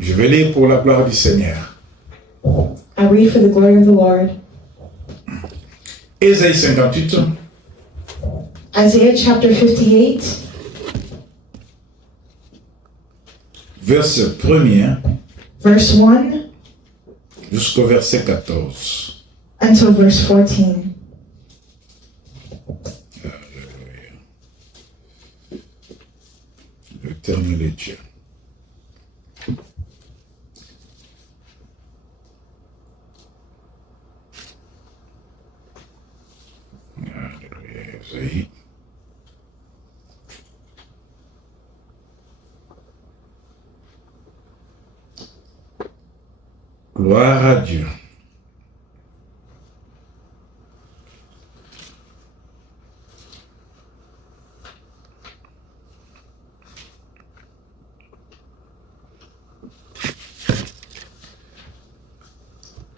Je vais lire pour la gloire du Seigneur. I read for the glory of the Lord. Ésaïe 58, Isaiah chapter 58, verset 1er verse 1 jusqu'au verset 14. until verse 14. L'Éternel est Dieu. Alléluia, Ésaïe. Gloire à Dieu.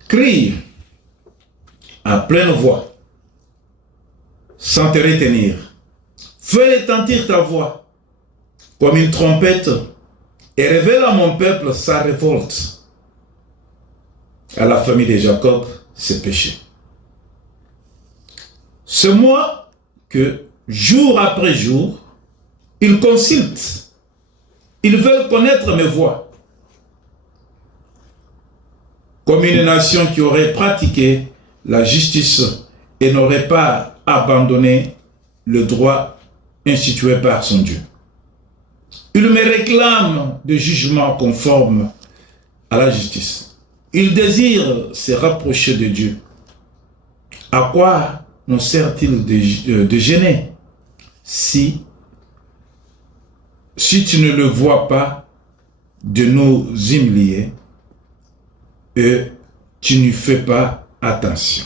Crie à pleine voix, sans te retenir. Fais retentir ta voix comme une trompette et révèle à mon peuple sa révolte, à la famille de Jacob ses péchés. C'est moi que, jour après jour, ils consultent, ils veulent connaître mes voies. Comme une nation qui aurait pratiqué la justice et n'aurait pas abandonné le droit institué par son Dieu. Il me réclame de jugements conformes à la justice. Il désire se rapprocher de Dieu. À quoi nous sert-il de gêner si tu ne le vois pas, de nous humilier et tu n'y fais pas attention?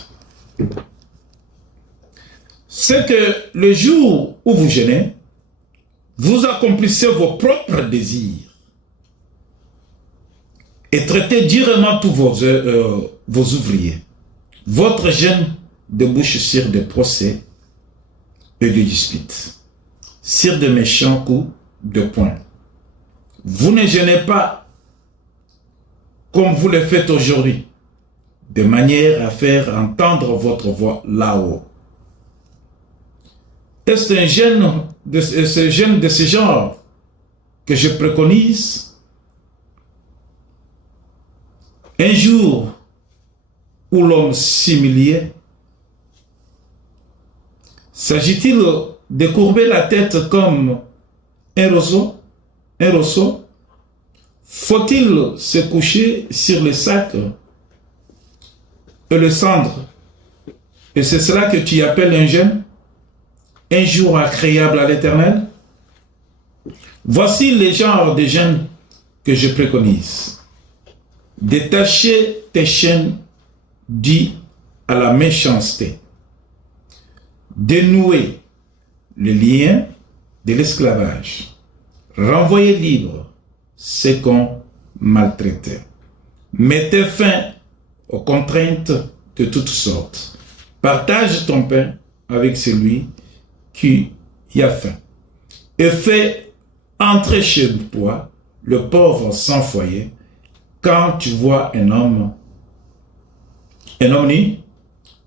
C'est que le jour où vous jeûnez, vous accomplissez vos propres désirs et traitez durement tous vos ouvriers. Votre jeûne débouche sur des procès et des disputes, sur de méchants coups de poing. Vous ne jeûnez pas comme vous le faites aujourd'hui, de manière à faire entendre votre voix là-haut. Est-ce un jeûne de ce genre que je préconise? Un jour où l'homme s'humiliait? S'agit-il de courber la tête comme un rosseau? Faut-il se coucher sur le sac et le cendre? Et c'est cela que tu appelles un jeûne? Un jour agréable à l'Éternel? Voici les genres de jeûnes que je préconise. Détacher tes chaînes dues à la méchanceté. Dénouer le lien de l'esclavage. Renvoyer libre ceux qu'on maltraitait. Mettez fin aux contraintes de toutes sortes. Partage ton pain avec celui qui y a faim. Et fais entrer chez toi le pauvre sans foyer. Quand tu vois un homme nu,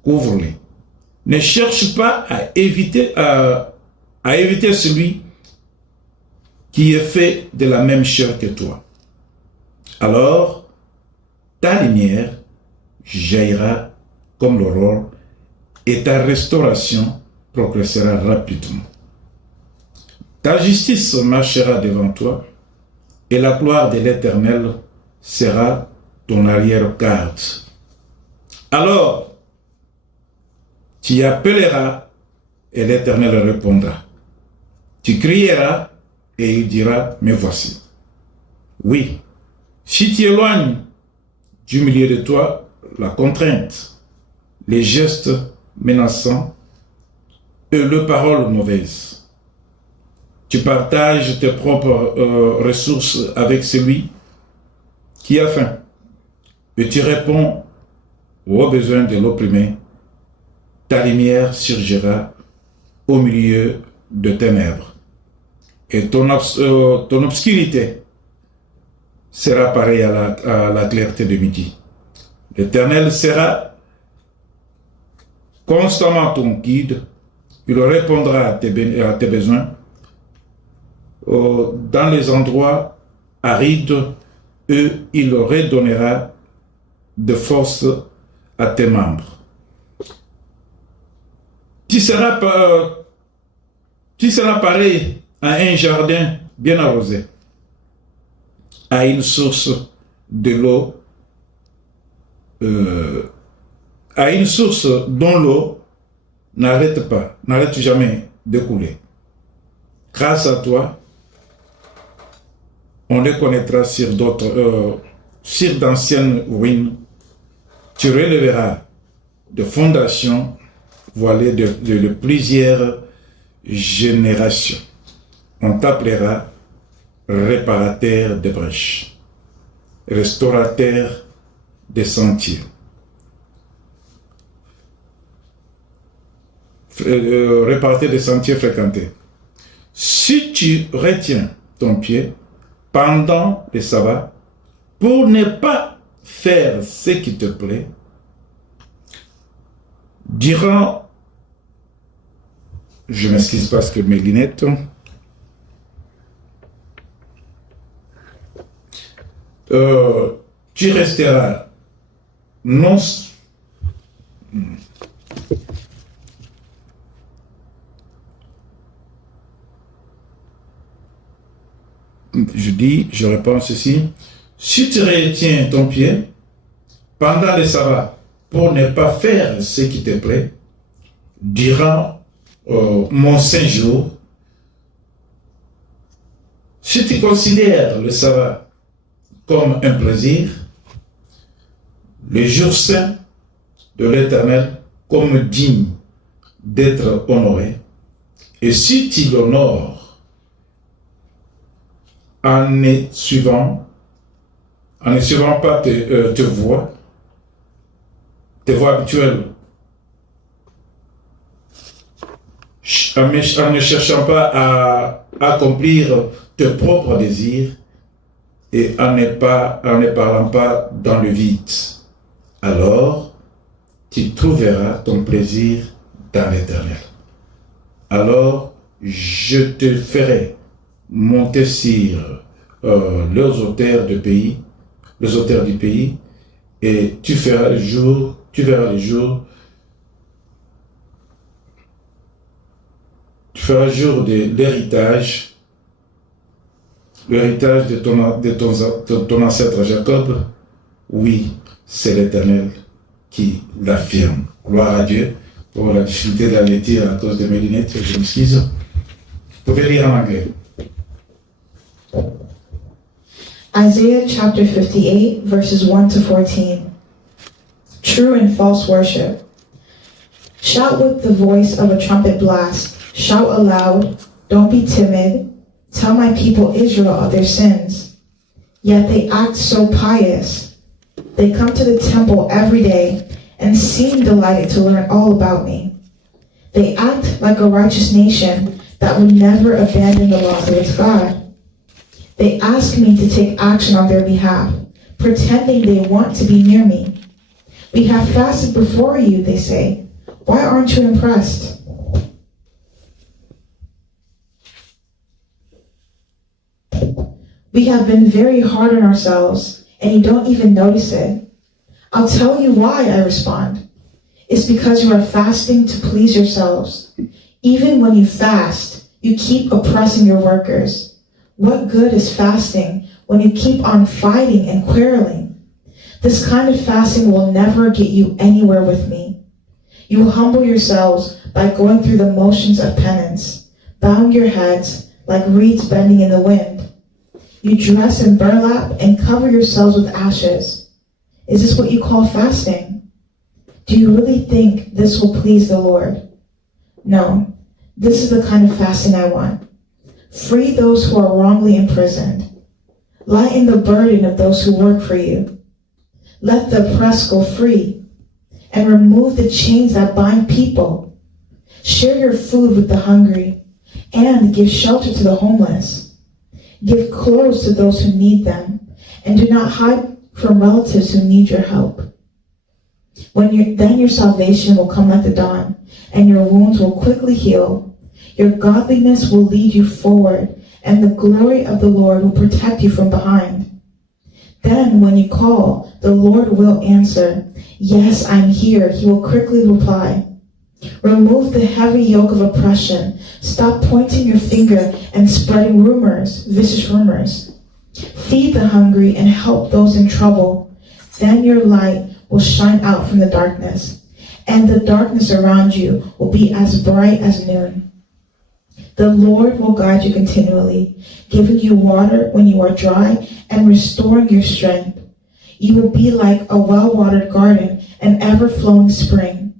couvre-le. Ne cherche pas à éviter celui qui est fait de la même chair que toi. Alors, ta lumière jaillira comme l'aurore et ta restauration progressera rapidement. Ta justice marchera devant toi et la gloire de l'Éternel sera ton arrière-garde. Alors, tu appelleras et l'Éternel répondra. Tu crieras et il dira, me voici. Oui, si tu éloignes du milieu de toi la contrainte, les gestes menaçants et les paroles mauvaises, tu partages tes propres ressources avec celui qui a faim et tu réponds aux besoins de l'opprimé, ta lumière surgira au milieu de ténèbres et ton obscurité sera pareil à la clarté de midi. L'Éternel sera constamment ton guide. Il répondra à tes besoins. Dans les endroits arides, il redonnera de force à tes membres. Tu seras pareil à un jardin bien arrosé, à une source de l'eau, à une source dont l'eau n'arrête jamais de couler. Grâce à toi, on les connaîtra sur d'anciennes ruines. Tu relèveras de fondations voilées de plusieurs générations. On t'appellera réparateur de brèches, restaurateur des sentiers, réparateur des sentiers fréquentés. Si tu retiens ton pied pendant le sabbat pour ne pas faire ce qui te plaît, durant, je m'excuse parce que mes lunettes, tu resteras non. Je réponds ceci. Si tu retiens ton pied pendant le sabbat pour ne pas faire ce qui te plaît, durant mon saint jour, si tu considères le sabbat comme un plaisir, le jour saint de l'Éternel comme digne d'être honoré, et si tu l'honores en ne suivant pas tes voies habituelles, en ne cherchant pas à accomplir tes propres désirs et en ne parlant pas dans le vide, alors tu trouveras ton plaisir dans l'Éternel. Alors je te ferai monter sur les auteurs du pays, et tu verras le jour de l'héritage de ton ancêtre Jacob. Oui, c'est l'Éternel qui l'affirme. Gloire à Dieu. Pour la difficulté de la lecture à cause de mes lunettes, je m'excuse. Vous pouvez lire en anglais. Isaiah chapter 58, verses 1 to 14. True and false worship. Shout with the voice of a trumpet blast. Shout aloud. Don't be timid. Tell my people Israel of their sins. Yet they act so pious. They come to the temple every day and seem delighted to learn all about me. They act like a righteous nation that would never abandon the laws of its God. They ask me to take action on their behalf, pretending they want to be near me. We have fasted before you, they say. Why aren't you impressed? We have been very hard on ourselves, and you don't even notice it. I'll tell you why, I respond. It's because you are fasting to please yourselves. Even when you fast, you keep oppressing your workers. What good is fasting when you keep on fighting and quarreling? This kind of fasting will never get you anywhere with me. You humble yourselves by going through the motions of penance, bowing your heads like reeds bending in the wind. You dress in burlap and cover yourselves with ashes. Is this what you call fasting? Do you really think this will please the Lord? No, this is the kind of fasting I want. Free those who are wrongly imprisoned. Lighten the burden of those who work for you. Let the oppressed go free, and remove the chains that bind people. Share your food with the hungry, and give shelter to the homeless. Give clothes to those who need them, and do not hide from relatives who need your help. Then your salvation will come like the dawn, and your wounds will quickly heal. Your godliness will lead you forward, and the glory of the Lord will protect you from behind. Then when you call, the Lord will answer. Yes, I'm here, he will quickly reply. Remove the heavy yoke of oppression. Stop pointing your finger and spreading rumors, vicious rumors. Feed the hungry and help those in trouble. Then your light will shine out from the darkness, and the darkness around you will be as bright as noon. The Lord will guide you continually, giving you water when you are dry and restoring your strength. You will be like a well-watered garden, an ever-flowing spring.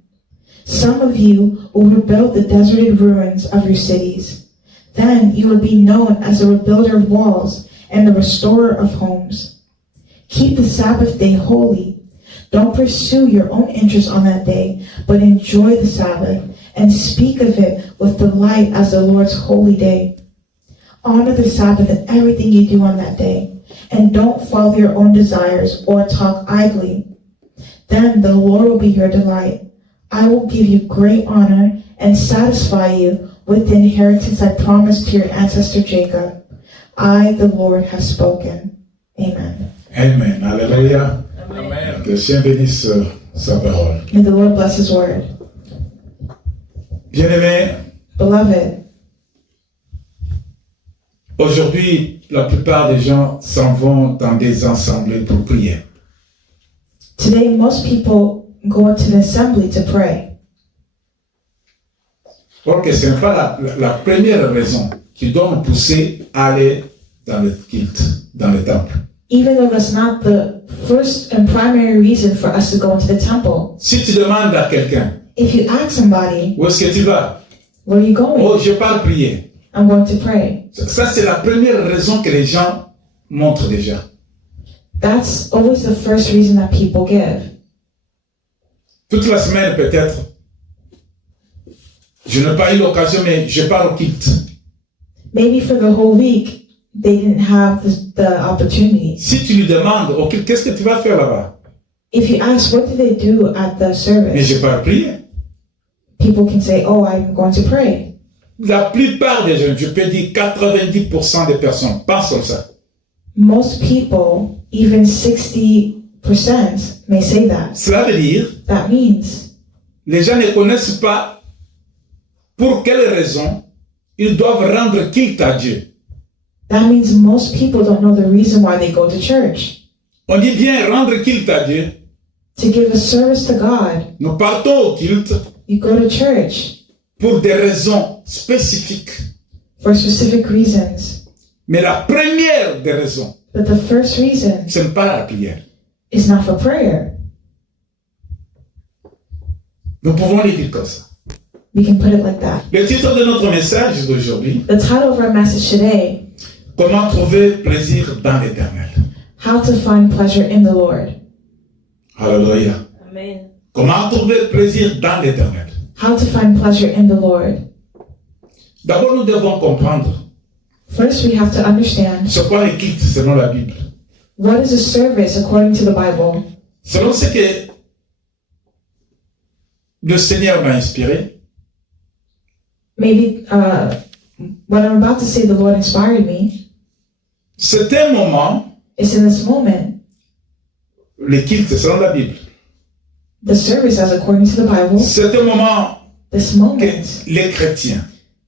Some of you will rebuild the deserted ruins of your cities. Then you will be known as a rebuilder of walls and the restorer of homes. Keep the Sabbath day holy. Don't pursue your own interests on that day, but enjoy the Sabbath and speak of it with delight as the Lord's holy day. Honor the Sabbath in everything you do on that day, and don't follow your own desires or talk idly. Then the Lord will be your delight. I will give you great honor and satisfy you with the inheritance I promised to your ancestor Jacob. I, the Lord, have spoken. Amen. Amen. Alléluia. Amen. Que le Seigneur bénisse sa parole. May the Lord bless his word. Bien-aimés, Beloved, aujourd'hui, la plupart des gens s'en vont dans des assemblées pour prier. today most people go into the assembly to pray. Or que ce n'est pas la première raison qui doit nous pousser à aller dans le culte, dans le temple. Even though that's not the first and primary reason for us to go into the temple. Si tu demandes à quelqu'un, If you ask somebody, où est-ce que tu vas? where are you going? Oh, je pars prier. I'm going to pray. Ça, c'est la première raison que les gens montrent déjà. That's always the first reason that people give. Toute la semaine, peut-être, je n'ai pas eu l'occasion, mais je pars au culte. Maybe for the whole week, they didn't have the opportunity. Si tu lui demandes au culte, qu'est-ce que tu vas faire là-bas? If you ask, what do they do at the Mais service? je pars prier. People can say, oh, I'm going to pray. La plupart des gens, je peux dire 90% des personnes pensent comme ça. Most people, even 60%, may say that. Cela veut dire, That means les gens ne connaissent pas pour quelle raison ils doivent rendre culte à Dieu. most people don't know the reason why they go to church. On dit bien rendre culte à Dieu. To give a service to God, Nous partons au culte you go to church pour des raisons spécifiques. for specific reasons. Mais la première des raisons, But the first reason ce n'est pas la prière. is not for prayer. Nous pouvons le dire comme ça. We can put it like that. Le titre de notre message d'aujourd'hui, The title of our message today, comment trouver plaisir dans l'Éternel. How to Find Pleasure in the Lord. Alléluia. Amen. Comment trouver plaisir dans l'Éternel. How to find pleasure in the Lord. D'abord, nous devons comprendre First, we have to understand ce qu'est le culte selon la Bible. what is a service according to the Bible. Selon ce que le Seigneur m'a inspiré, Maybe what I'm about to say, the Lord inspired me. c'est un moment, It's in this moment, le culte selon la Bible, the service as according to the Bible, c'est un moment this que moment les chrétiens,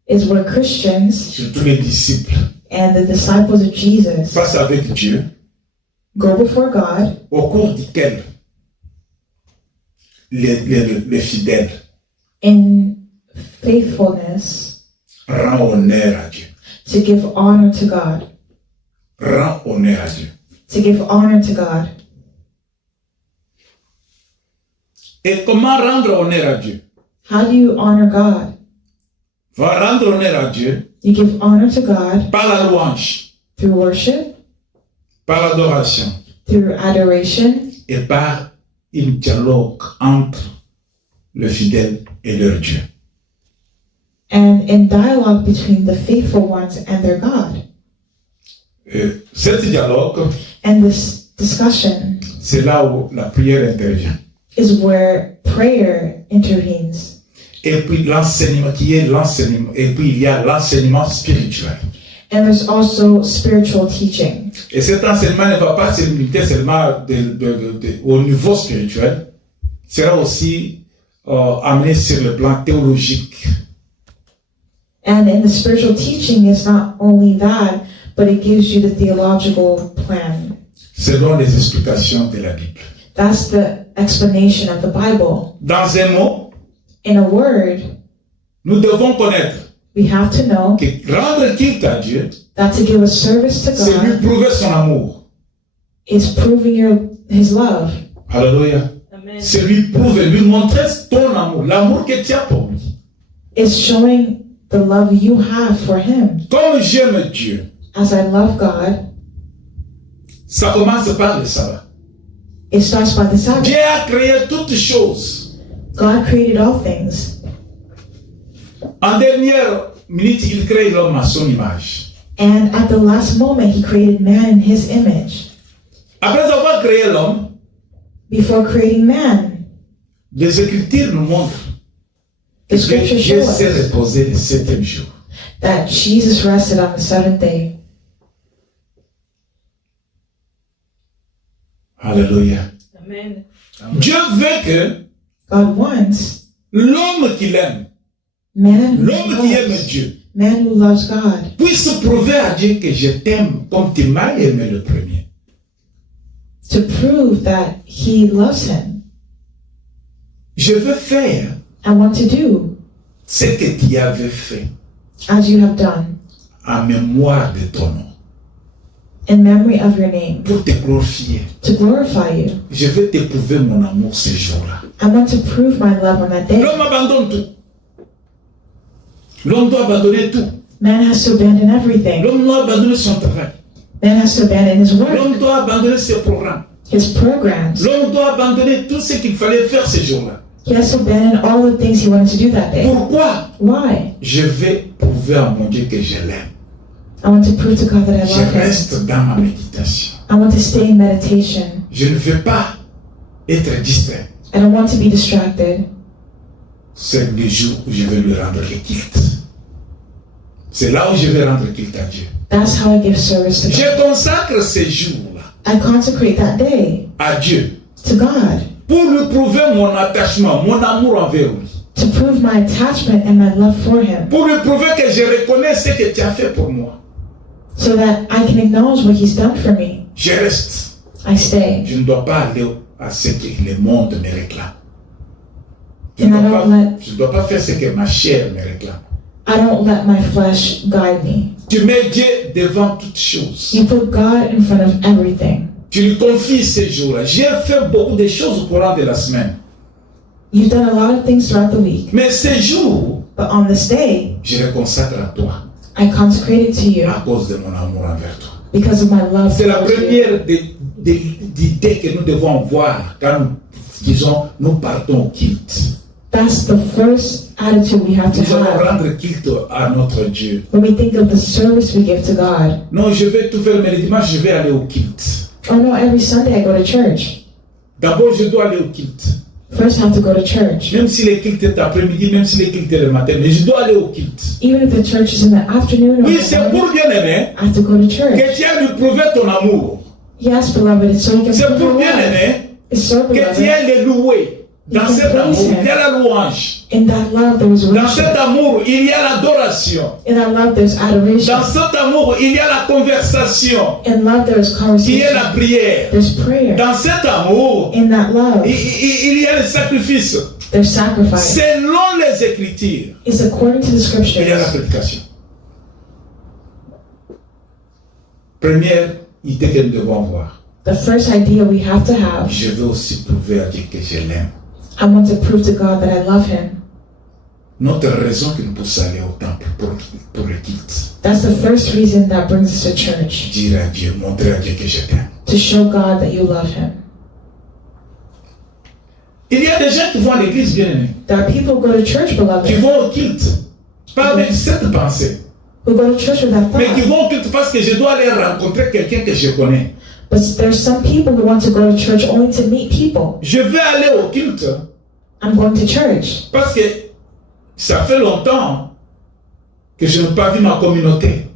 is where Christians surtout les disciples, and the disciples of Jesus passent avec Dieu, go before God, au cours duquel les fidèles in faithfulness rendent honneur à Dieu. to give honor to God. Rend honneur à Dieu. To give honor to God. Et comment rendre honneur à Dieu? How do you honor God? Va rendre honneur à Dieu You give honor to God par la louange, through worship, par l'adoration through adoration, et par un dialogue entre le fidèle et leur Dieu. and in dialogue between the faithful ones and their God. Cet dialogue And this discussion c'est là où la prière intervient. is where prayer intervenes. Et puis l'enseignement qui est l'enseignement. Et puis il y a l'enseignement spirituel. And there's also spiritual teaching. Et cet enseignement ne va pas se limiter seulement au niveau spirituel. Il sera aussi amené sur le plan théologique. And in the spiritual teaching, it's not only that, but it gives you the theological plan. Selon les explications de la Bible. That's the explanation of the Bible. Dans un mot, In a word, nous devons connaître we have to know que rendre culte à Dieu, that to give a service to c'est lui God prouver son amour. is proving His love. Alléluia. C'est lui prouver, lui montrer ton amour, l'amour que tu as pour lui. It's showing the love you have for Him. Comme j'aime Dieu, As I love God, ça commence par le sabbat. it starts by the Sabbath. Dieu a créé toutes choses. God created all things. En dernière minute, il crée l'homme à son image. And at the last moment, He created man in His image. Après avoir créé l'homme, Before creating man, les Écritures nous montrent the que scriptures Dieu show s'est us reposé le septième jour. that Jesus rested on the seventh day. Alléluia. Amen. Dieu veut que God wants l'homme qu'il aime, man who l'homme qui aime loves, Dieu, man who loves God, puisse prouver à Dieu que je t'aime comme tu m'as aimé le premier. to prove that He loves him. Je veux faire I want to do ce que tu avais fait as you have done en mémoire de ton nom, in memory of your name, pour te glorifier. to glorify you. Je veux t'éprouver mon amour ce jour-là. I want to prove my love on that day. L'homme abandonne tout. L'homme doit abandonner tout. Man has to abandon everything. L'homme doit abandonner son travail. Man has to abandon his work, L'homme doit abandonner ses programmes. his programs. L'homme doit abandonner tout ce qu'il fallait faire ce jour-là. He has to abandon all the things he wanted to do that day. Pourquoi? Why? Je vais prouver à mon Dieu que je l'aime. I want to prove to God that I Je love him. reste dans ma méditation. I want to stay in meditation. Je ne veux pas être distrait. I don't want to be distracted. C'est le jour où je vais lui rendre le culte. C'est là où je vais rendre culte à Dieu. That's how I give service to God. Je consacre ces jours-là I consecrate that day à Dieu to God pour lui prouver mon attachement, mon amour envers lui. to prove my attachment and my love for him, Pour lui prouver que je reconnais ce que tu as fait pour moi. so that I can acknowledge what he's done for me. Je reste. I stay. Je ne dois pas aller à ce que le monde me réclame. Je And ne I dois, don't dois pas faire ce que ma chair me réclame. I don't let my flesh guide me. Tu mets Dieu devant toutes choses. You put God in front of everything. Tu lui confies ces jours-là. J'ai fait beaucoup de choses au courant de la semaine. You've done a lot of things throughout the week, Mais ces jours, but on this day, je les consacre à toi I consecrate it to you à cause de mon amour envers toi. because of my love C'est la towards you. première d'idées que nous devons voir quand nous, disons, nous partons au culte. That's the first attitude we have to Nous allons have rendre culte à notre Dieu. when we think of the service we give to God. Non, je vais tout faire, mais le dimanche, je vais aller au culte. Oh no, every Sunday I go to church. D'abord, je dois aller au culte. First, I have to go to church. Même si le culte est après-midi, même si le culte est le matin, mais je dois aller au culte. Even if the church is in the afternoon or Oui, the c'est morning, pour bien aimer I have to go to church. que tu as lui prouver ton amour. Yes, beloved, it's so you can C'est prove pour your bien love. aimer It's so, que tu beloved, as le loué. Dans You can cet praise amour, him. il y a la louange. in that love there is Dans cet worship. amour, il y a l'adoration. In that love there's adoration. Dans cet amour, il y a la conversation, In love there is qui est conversation. la prière. There's prayer. Dans cet amour, In that love il y a le sacrifice. there's sacrifice. Selon les Écritures, It's according to the il y a la scriptures. prédication. Première idée que nous devons voir. The first idea we have to have, Je veux aussi prouver à Dieu que je l'aime. I want to prove to God that I love him. Notre raison qui nous pousse à aller au temple pour le culte. That's the first reason that brings us to church, Dire à Dieu, montrer à Dieu que je t'aime. to show God that you love him. Il y a des gens qui vont à l'église, bien aimé, There are people who go to church, qui beloved, vont au culte, pas avec cette pensée. who go to church with that mais qui thought. vont au culte parce que je dois aller rencontrer quelqu'un que je connais. But there's some people who want to go to church only to meet people. Je vais aller au culte I'm going to church parce que ça fait longtemps que je n'ai pas vu ma communauté.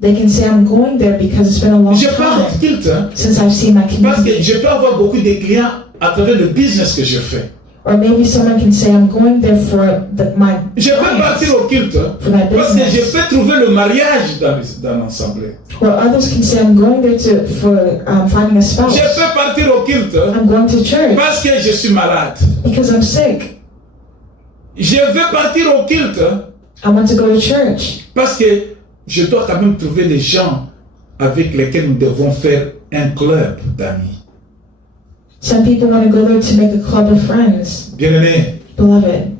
They can say I'm going there because it's been a long Je pars au time culte since I've seen my parce que community. je peux avoir beaucoup de clients à travers le business que je fais. Or maybe someone can say I'm going there for my Je peux partir clients. au culte For my parce que je business. peux trouver le mariage dans l'assemblée. Or others can say I'm going there for finding a spouse. Je peux partir au culte I'm going to church parce que je suis malade. because I'm sick. Je veux partir au culte I want to go to church parce que je dois quand même trouver les gens avec lesquels nous devons faire un club d'amis. Some people want to go there to make a club of friends. Bien-aimé, Beloved,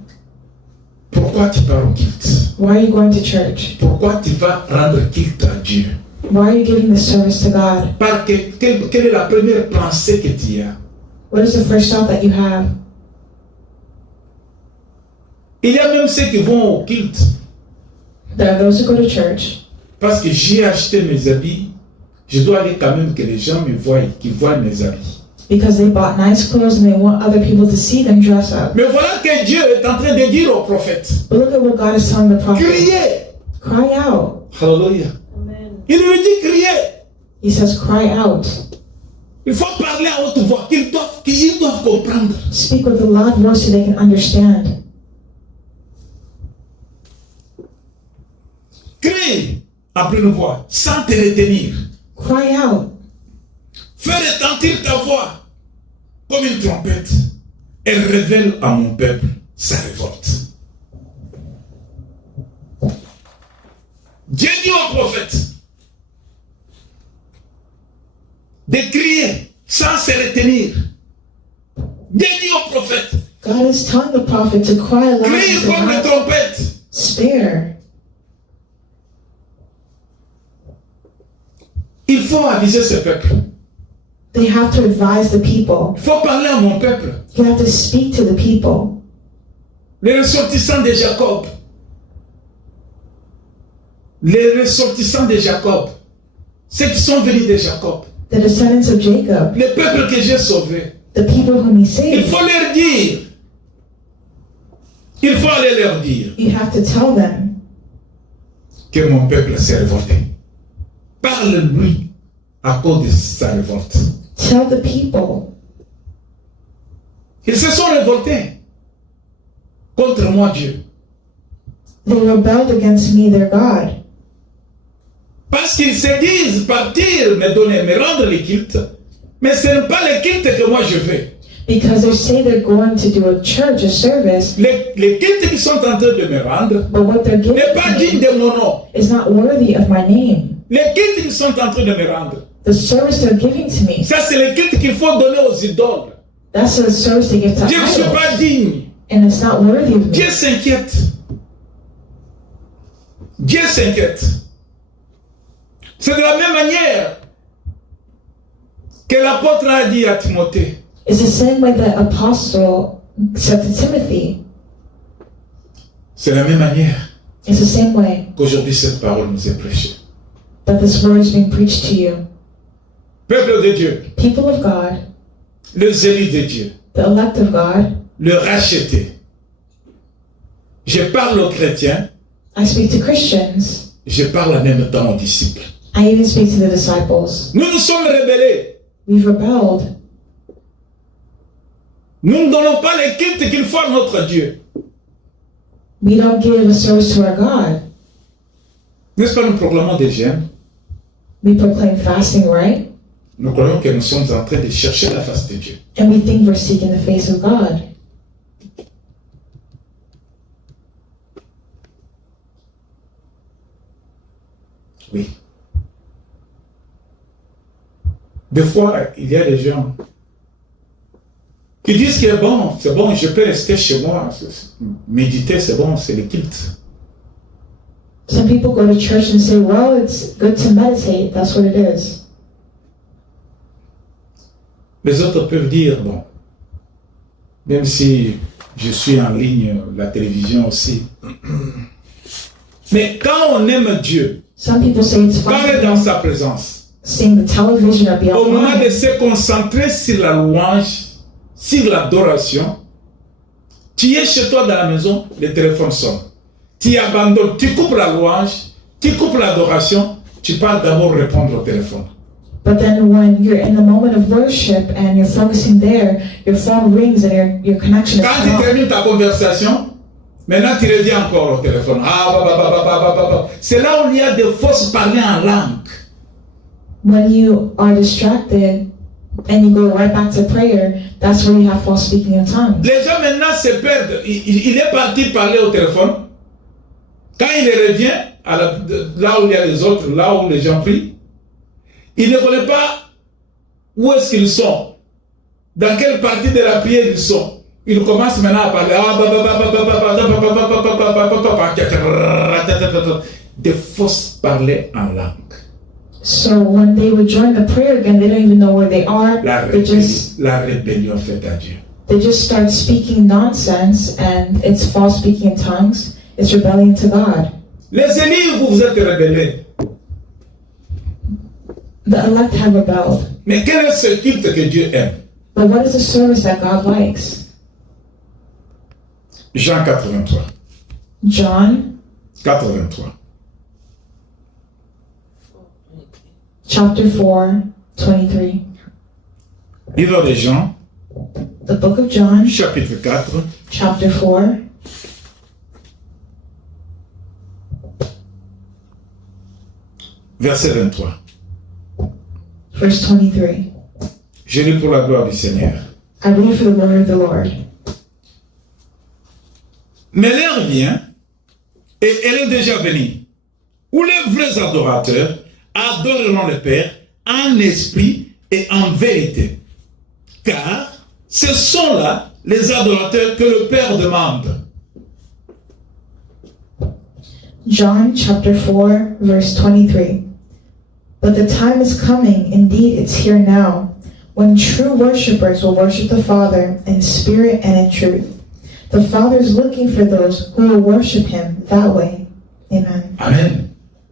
pourquoi tu pars au culte? why are you going to church? Pourquoi tu vas rendre culte à Dieu? Why are you giving this service to God? Quelle est la première pensée que tu as? What is the first thought that you have? Il y a même ceux qui vont au culte There are those who go to church parce que j'ai acheté mes habits. Je dois aller quand même que les gens me voient, qu'ils voient mes habits. because they bought nice clothes and they want other people to see them dress up. Mais voilà que Dieu est en train de dire au prophète, But look at what God is telling the prophet. criez. Cry out. Hallelujah. Il lui dit crier. He says, cry out. Il faut parler à haute voix, qu'ils doivent comprendre. Speak with a loud voice so they can understand. Crie à pleine voix, sans te retenir. Cry out. Fais retentir ta voix comme une trompette. Et révèle à mon peuple sa révolte. Dieu dit au prophète de crier sans se retenir. Dieu dit au prophète, God is telling the prophet to cry aloud crie and comme les say, trompettes. spare. Il faut aviser ce peuple. They have to advise the people. Il faut parler à mon peuple. You have to speak to the people. Les ressortissants de Jacob. Les ressortissants de Jacob. Ceux qui sont venus de Jacob. The descendants of Jacob. Les peuples que j'ai sauvés. The people whom he Il saved. faut leur dire. Il faut aller leur dire You have to tell them que mon peuple s'est révolté. Parle-lui à cause de sa révolte. Tell the people. Ils se sont révoltés contre moi, Dieu. They rebelled against me, their God. Parce qu'ils se disent partir, me donner, me rendre le culte. Mais ce n'est pas le culte que moi je veux. Because they say they're going to do a church, a service, Les cultes qu'ils sont en train de me rendre but what they're giving n'est pas to digne me de mon nom. is not worthy of my name. Les cultes qu'ils sont en train de me rendre, The service they're giving to me, ça c'est le culte qu'il faut donner aux idoles. that's the service they give to Je ne suis idols. pas digne. And it's not worthy of me. Dieu s'inquiète. Dieu s'inquiète. C'est de la même manière que l'apôtre a dit à Timothée. It's the same way that apostle said to Timothy. C'est la même manière It's the same way qu'aujourd'hui cette parole nous est prêchée. that this word is being preached to you. Peuple de Dieu, People of God, les élus de Dieu, the elect of God, le racheté. Je parle aux chrétiens, I speak to Christians. je parle en même temps aux disciples. I even speak to the disciples. Nous nous sommes rebellés. We've rebelled. Nous ne donnons pas les cultes qu'il faut à notre Dieu. We don't give a service to our God. N'est-ce pas, nous proclamons des jeûnes? We proclaim fasting, right? Nous croyons que nous sommes en train de chercher la face de Dieu. And we think we're seeking the face of God. Oui. Des fois, il y a des gens qui disent que bon, c'est bon, je peux rester chez moi. Méditer, c'est bon, c'est le culte. Some people go to church and say, well, it's good to meditate. That's what it is. Les autres peuvent dire, bon, même si je suis en ligne, la télévision aussi, Mais quand on aime Dieu, Some people say it's quand on est fun dans sa présence, seeing the television or be au moment de online. se concentrer sur la louange, sur l'adoration, tu es chez toi dans la maison, le téléphone sonne. Tu abandonnes, tu coupes la louange, tu coupes l'adoration, tu pars d'abord répondre au téléphone. But then when you're in the moment of worship and you're focusing there, your phone rings and your connection is Quand cut tu off. termines ta conversation, maintenant tu reviens encore au téléphone. C'est là où il y a des fausses parler en langue. When you are distracted and you go right back to prayer, that's where you have false speaking in tongues. Les gens maintenant se perdent. Il est parti parler au téléphone. Quand il revient là où il y a les autres, là où les gens prient, il ne connaît pas où est-ce qu'ils sont, dans quelle partie de la prière ils sont. Il commence maintenant à parler des fausses parler en langue. So when they would join the prayer again, they don't even know where they are. La rébellion faite à Dieu. They just start speaking nonsense, and it's false speaking in tongues. It's rebellion to God. Les élus, vous vous êtes rebellés. The elect have rebelled. Mais quel est ce culte que Dieu aime? But what is the service that God likes? Jean 83. John 83. chapter 4, 23. Livre de Jean, The book of John, chapitre 4, chapter 4, verset 23. verse 23. Je lis pour la gloire du Seigneur. I read for the glory of the Lord. Mais l'heure vient, et elle est déjà venue, où les vrais adorateurs adoreront le Père en esprit et en vérité. Car ce sont là les adorateurs que le Père demande. John chapter 4, verse 23. But the time is coming, indeed it's here now, when true worshipers will worship the Father in spirit and in truth. The Father is looking for those who will worship Him that way. Amen. Amen.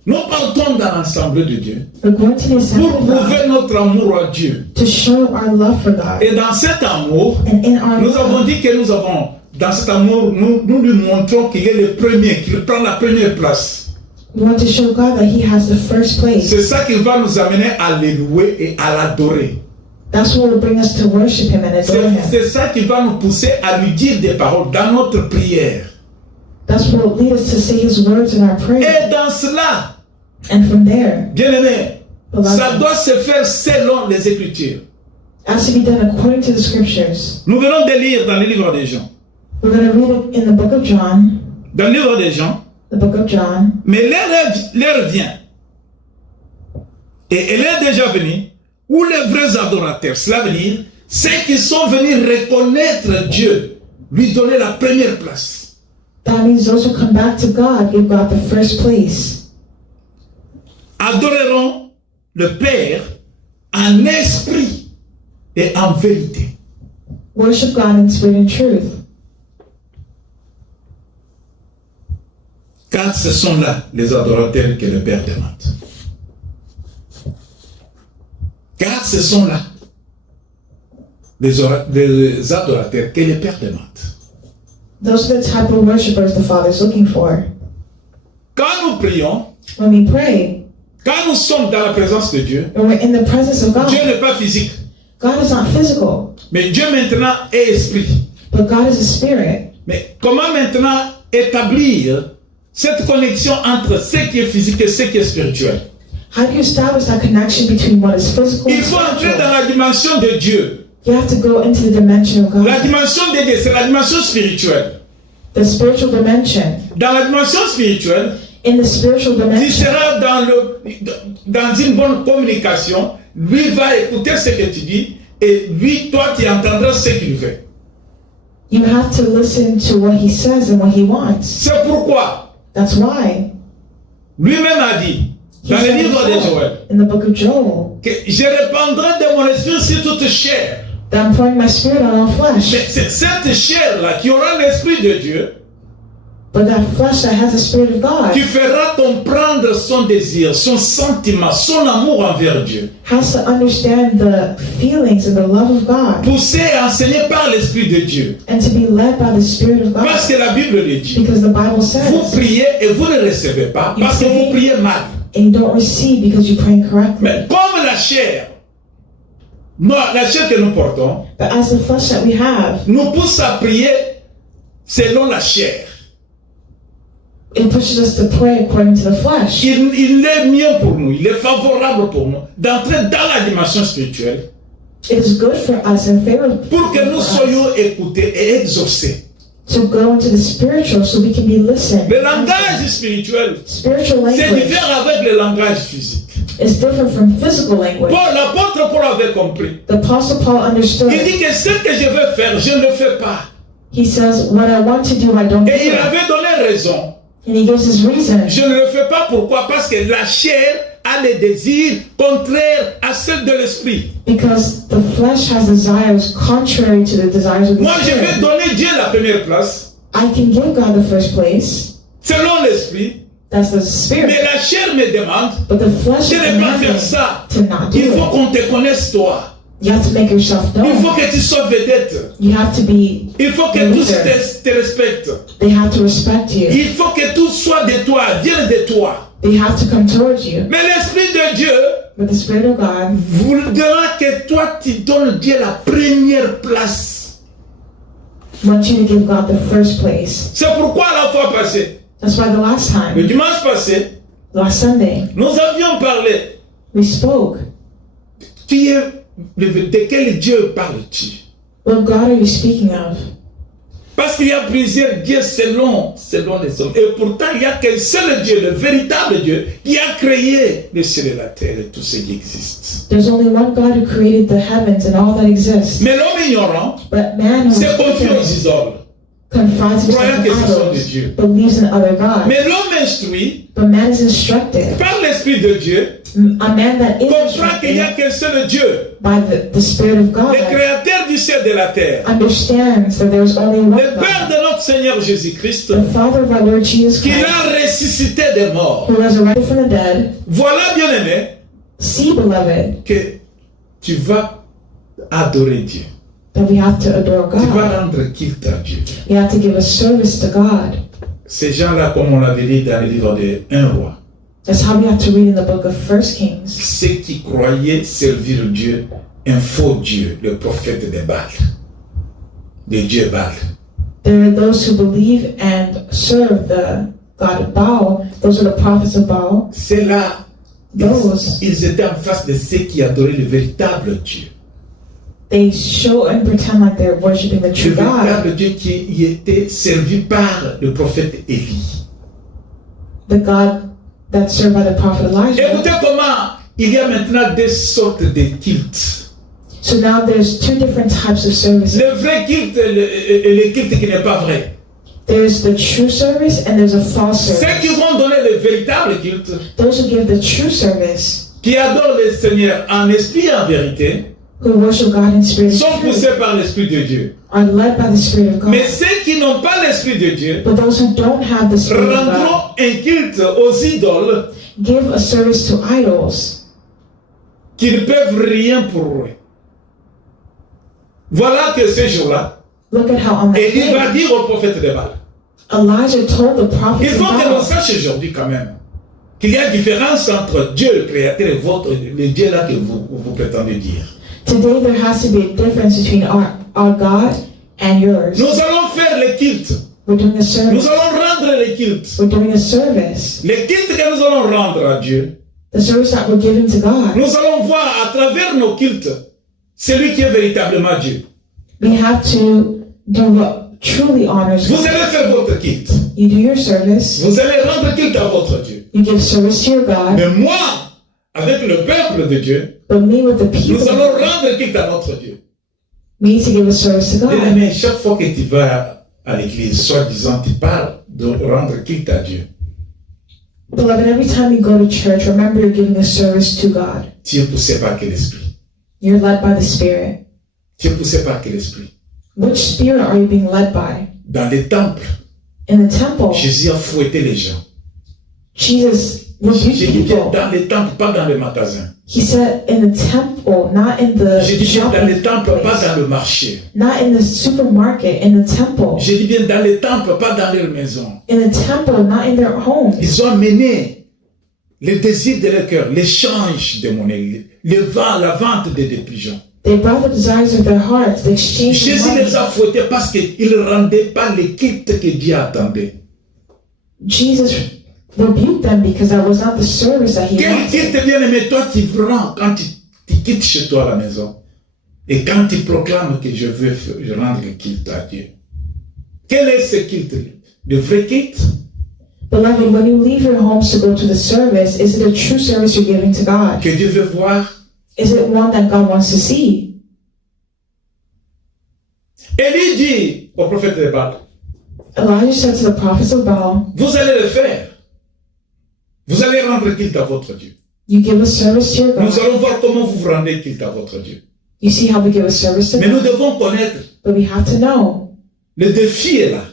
Nous partons dans l'assemblée de Dieu We're going to the assembly pour of God prouver notre amour à Dieu. to show our love for God. Et dans cet amour, And in our nous avons love, dit que nous avons, dans cet amour, nous lui montrons qu'il est le premier, qu'il prend la première place. we want to show God that He has the first place. C'est ça qui va nous amener à le louer et à l'adorer. That's what will bring us to worship Him and adore Him. C'est ça qui va nous pousser à lui dire des paroles dans notre prière. That's what will lead us to say His words in our prayer. Et dans cela, And from there, bien-aimé, Beloved, ça doit se faire selon les Écritures. it has to be done according to the Scriptures. Nous venons de lire dans le livre des Jean. We're going to read it in the book of John. Dans le livre des Jean, The book of John. mais l'heure vient. Et elle est déjà venue, où les vrais adorateurs, cela veut dire ceux qui sont venus reconnaître Dieu, lui donner la première place. That means those who come back to God give God the first place. Adoreront le Père en esprit et en vérité. Worship God in spirit and truth. Car ce sont là les adorateurs que le Père demande. Car ce sont là les adorateurs que le Père demande. Those are the type of worshipers the Father is looking for. Quand nous prions, When we pray, quand nous sommes dans la présence de Dieu, when we're in the presence of Dieu God, n'est pas physique, God is not physical, mais Dieu maintenant est esprit. but God is a spirit. Mais comment maintenant établir cette connexion entre ce qui est physique et ce qui est spirituel? How do you establish that connection between what is physical Il and faut entrer dans spiritual? la dimension de Dieu. You have to go into the dimension of La God, dimension de Dieu, c'est la dimension spirituelle. the spiritual dimension. Dans la dimension spirituelle, In the spiritual tu dimension, seras dans une bonne communication. Lui va écouter ce que tu dis et lui, toi, tu entendras ce qu'il veut. you have to listen to what He says and what He wants. C'est pourquoi That's why lui-même a dit He dans le said livre de Joël in the book of Joel que je répandrai de mon esprit sur toute chair. that I'm pouring my spirit on all Mais flesh. c'est cette chair-là qui aura l'esprit de Dieu But that flesh that has the Spirit of God qui fera comprendre son désir, son sentiment, son amour envers Dieu. has to understand the feelings and the love of God Poussé et enseigné par l'Esprit de Dieu. and to be led by the Spirit of Parce God. que la Bible le dit. Because the Bible Vous says, priez et vous ne recevez pas parce que vous priez mal. and you don't receive because you pray incorrectly. Mais comme la chair, non, la chair que nous portons, But as the flesh that we have, nous pousse à prier selon la chair. it pushes us to pray according to the flesh. Il est mieux pour nous, il est favorable pour nous d'entrer dans la dimension spirituelle It is good for us and favorable pour que nous for us soyons écoutés et exaucés. to go into the spiritual so we can be listened. Le langage spirituel, Spiritual c'est language différent avec le langage physique. is different from physical language. L'apôtre Paul avait compris. The Apostle Paul understood. Il dit que ce que je veux faire, je ne le fais pas. He says, what I want to do, I don't do Et il it. avait donné raison. And he gives his reason. Je ne le fais pas, pourquoi? Parce que la chair a des désirs contraires à ceux de l'esprit. Because the flesh has desires contrary to the desires of the Moi, je vais Spirit. donner Dieu la première place, I can give God the first place. selon l'esprit, That's the mais Spirit. la chair me demande But the flesh de is ne pas faire demanding ça. to not do Il faut it. qu'on te connaisse toi. You have to make yourself Il faut known. que tu sois vedette. You have to be, Il faut que tous te respectent. they have to respect you. Il faut que tout soit de toi, vienne de toi. They have to come towards you. Mais l'Esprit de Dieu But the Spirit of God voudra que toi tu donnes Dieu la première place. wants you to give God the first place. C'est pourquoi la fois passée, That's why the last le time, dimanche passé, last Sunday, nous avions parlé. we spoke. De quel Dieu parles-tu? What God are you speaking of? Parce qu'il y a plusieurs dieux selon les hommes. Et pourtant, il n'y a qu'un seul Dieu, le véritable Dieu, qui a créé le ciel et la terre et tout ce qui existe. There's only one God who created the heavens and all that exists. Mais l'homme ignorant But man who s'est confié aux is idoles. confides himself Croyant in que ce sont des idols, dieux. believes in other gods. Mais l'homme instruit But man is instructed. par l'Esprit de Dieu A man that is comprend qu'il n'y a instructed qu'un seul Dieu, by the Spirit of God le créateur du ciel et de la terre, understands that there is only one le Père God, de notre Seigneur Jésus-Christ, the Father of our Lord Jesus qui Christ, l'a ressuscité des morts. who resurrected from the dead. Voilà, bien-aimé, See, beloved, que tu vas adorer Dieu. that we have to adore Tu vas God. rendre culte à Dieu. We have to give a service to God. Ces gens-là, comme on l'avait dit dans le livre de 1 roi, That's how we have to read in the book of 1 Kings. ceux qui croyaient servir Dieu, un faux Dieu, le prophète de Baal, de Dieu Baal. There are those who believe and serve the God of Baal. Those are the prophets of Baal. C'est là, Those, ils étaient en face de ceux qui adoraient le véritable Dieu. they show and pretend like they're worshiping the Le true God. véritable Dieu qui y était servi par le prophète Élie. The God that's served by the prophet Elijah. Écoutez comment il y a maintenant deux sortes de cultes. So now there's two different types of services. Le vrai culte et le culte qui n'est pas vrai. There's the true service and there's a false Ceux service. qui vont donner le véritable culte, Those who give the true service, qui adorent le Seigneur en esprit et en vérité, who worship God in spirit sont and truth, poussés par l'Esprit de Dieu. are led by the Spirit of God. Mais ceux qui n'ont pas l'Esprit de Dieu But those who don't have the Spirit of God rendront un culte aux idoles give a service to idols qui ne peuvent rien pour eux. Voilà que ce jour-là, Look at how on that Élie va day, dire au prophète de Baal. Elijah told the Il prophets faut que l'on about sache aujourd'hui quand même qu'il y a différence entre Dieu le Créateur et votre, le Dieu là que vous prétendez dire. today there has to be a difference between our God and yours. Nous allons faire le culte. We're doing a Nous service. allons rendre le culte. We're doing a service. Le culte que nous allons rendre à Dieu, The service that we're giving to God. nous allons voir à travers nos cultes celui qui est véritablement Dieu. We have to do what truly honors Vous God. allez faire votre culte. You do your service. Vous allez rendre culte à votre Dieu. You give service to your God. Mais moi, avec le peuple de Dieu, But me with the people, nous allons rendre culte à notre Dieu. we need to give a service to God. Mais chaque fois que tu vas à l'église, soi-disant, tu parles de rendre culte à Dieu. Beloved, every time you go to church, remember you're giving a service to God. Tu es poussé par quel esprit? You're led by the Spirit. Tu es poussé par quel esprit? Which spirit are you being led by? Dans les temples, In the temple, Jésus a fouetté les gens. Jesus rebuked J'ai dit bien people. dans les temples, pas dans les magasins. He said in the temple, not in the J'ai dit bien dans les shopping temples, pas place, dans le marché. not in the supermarket, in the temple, J'ai dit bien dans les temples, pas dans leur maison. in the temple, not in their homes. Ils ont amené les désirs de leur cœur, l'échange de monnaie, la vente des pigeons. They brought the desires of their hearts. They exchanged Jésus money. les a fouettés parce qu'ils ne rendaient pas les cultes que Dieu attendait. Jesus rebuked them because that was not the service that he Quel wanted. culte bien-aimé toi tu rends quand tu quittes chez toi à la maison et quand tu proclames que je veux rendre le culte à Dieu? Quel est ce culte? Le vrai culte? Beloved, when you leave your homes to go to the service, is it a true service you're giving to God? Que Dieu veut voir? Is it one that God wants to see? Élie dit au prophète de Baal, Elijah said to the prophets of Baal, vous allez le faire. Vous allez rendre culte à votre Dieu. you give a service to your Nous God. allons voir comment vous rendez culte à votre Dieu. You see how we give a service to Mais nous God? devons connaître, But we have to know le défi est là.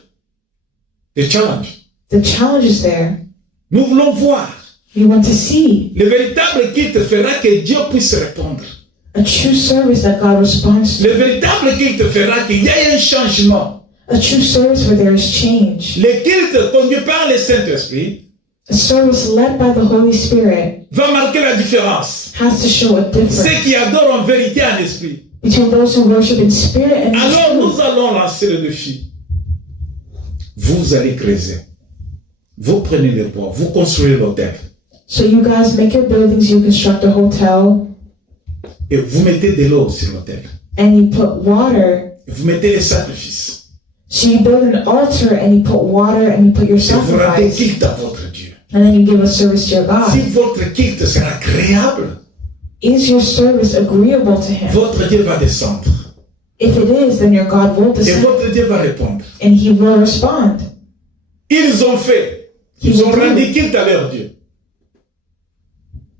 Le challenge. the challenge is there. Nous voulons voir. We want to see Le véritable culte fera que Dieu puisse répondre. a true service that God responds Le to. véritable culte fera qu'il y ait un changement. A true service where there is change. Le culte conduit par le Saint-Esprit A service led by the Holy Spirit va marquer la différence. has to show a difference Ceux qui adorent en vérité en esprit. between those who worship in spirit and in Alors truth. nous allons lancer le défi. Vous allez creuser. Vous prenez le bois. Vous construisez l'hôtel. So you guys make your buildings, you construct a hotel, Et vous mettez de l'eau sur l'hôtel. and you put water. Vous mettez les sacrifices. So you build an altar and you put water and you put your Et vous rendez sacrifice. culte à votre Dieu. And then you give a service to your Si God. votre culte sera agréable, Is your service agreeable to Him? votre Dieu va descendre. If it is, then your God will Et descend votre Dieu va répondre. and He will respond. Ils ont fait. Ils ont rendu culte à leur Dieu.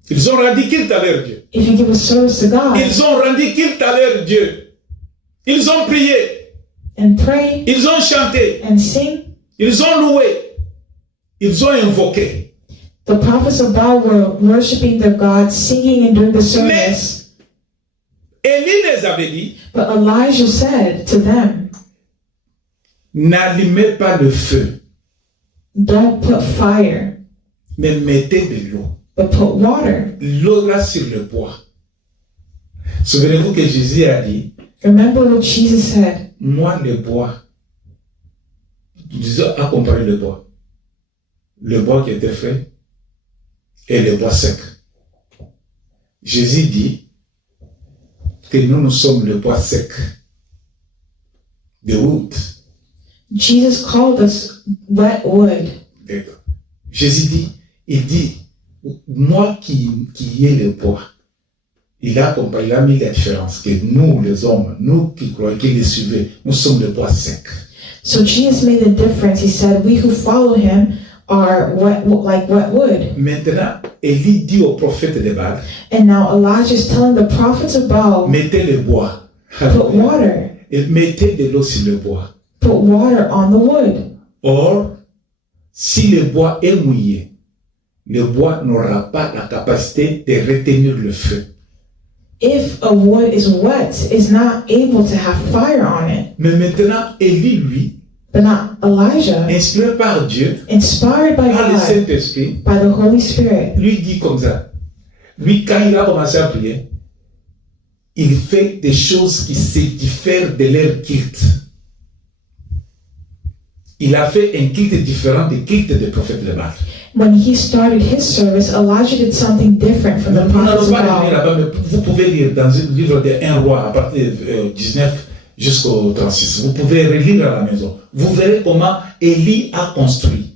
Ils ont rendu culte à leur Dieu. If you give a service to God Ils ont rendu culte à leur Dieu. Ils ont prié. and pray Ils ont chanté. and sing, Ils ont loué. Ils ont invoqué. the prophets of Baal were worshiping their God, singing and doing the service. Élie les avait dit, But Elijah said to them, n'allumez pas le feu, don't put fire, mais mettez de l'eau. but put water. L'eau là sur le bois. Souvenez-vous que Jésus a dit, Remember what Jesus said. moi le bois. Jésus a comparé le bois. Le bois qui était frais et le bois sec. Jésus dit que nous sommes le bois sec. The wood. Jesus called us wet wood. D'accord. Jésus dit, il dit, moi qui ai le bois, il a mis la différence que nous, les hommes, nous qui croyons, qui les suivons, nous sommes le bois sec. So Jesus made the difference. He said, we who follow Him are like wet wood. Maintenant, Élie dit au prophète de Baal, And now Elijah is telling the prophets of Baal, mettez le bois. put water, Et mettez de l'eau sur le bois. put water on the wood. Or, si le bois est mouillé, le bois n'aura pas la capacité de retenir le feu. If a wood is wet, it's not able to have fire on it. Mais maintenant, Élie, lui, But not Elijah, inspiré par Dieu, inspired by par le God, Saint-Esprit, by the Holy Spirit, lui dit comme ça. Lui, quand il a commencé à prier, il fait des choses qui se diffèrent de leur culte. Il a fait un culte différent du culte des prophètes de Baal. when he started his service, Elijah did something different from the Nous prophets n'allons of pas revenir Baal. là-bas, mais vous pouvez lire dans le livre de 1 roi, à partir de 19 jusqu'au 36. Vous pouvez relire à la maison. Vous verrez comment Élie a construit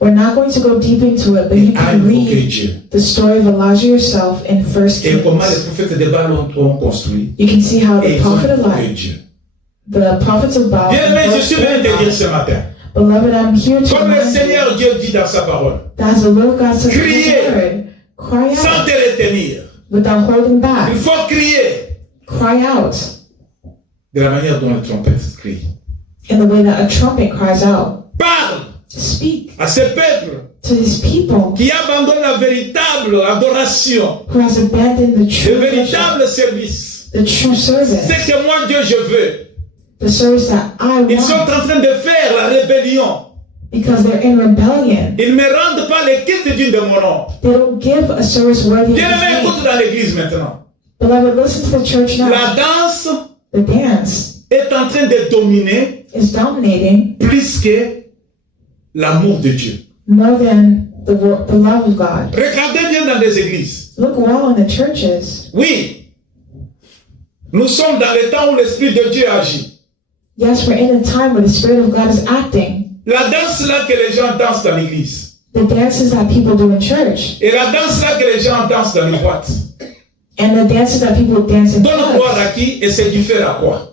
We're not going to go deep into it, but et you a can invoqué read Dieu. the story of Elijah yourself in 1 Et comment les Kings. prophètes de Baal ont construit. You can see how Et the ils ont prophet invoqué Elijah, Dieu. the prophets of Baal, Bien-aimé, je suis venu te dire invoked ce matin. Beloved, I'm here to Comme le remind you Seigneur Dieu dit dans sa parole, that as the Lord God says in His Criez. word, cry sans out te retenir. without holding back. Il faut crier Cry out de la manière dont la trompette crie. in the way that a trumpet cries out. parle speak à ce peuple to these people qui abandonne la véritable adoration, who has abandoned the le true worship, véritable service. the true service, C'est que moi, Dieu, je veux. the service that I Ils sont want, en train de faire la rébellion. because they're in rebellion. Ils ne me rendent pas les quittes d'une de mon nom. They don't give a service worthy of Bien His aimé, name. écoute dans l'église maintenant. Beloved, listen to the church now. La danse The dance est en train de dominer is dominating plus que l'amour de Dieu. more than the love of God. Regardez bien dans les églises. Look well in the churches. Oui, nous sommes dans le temps où l'Esprit de Dieu agit. Yes, we're in a time where the Spirit of God is acting. La danse là que les gens dansent dans l'église. The dances that people do in church Et la danse là que les gens dansent dans les boîtes. and the dances that people dance in Donne gloire clubs à qui et c'est diffère à quoi?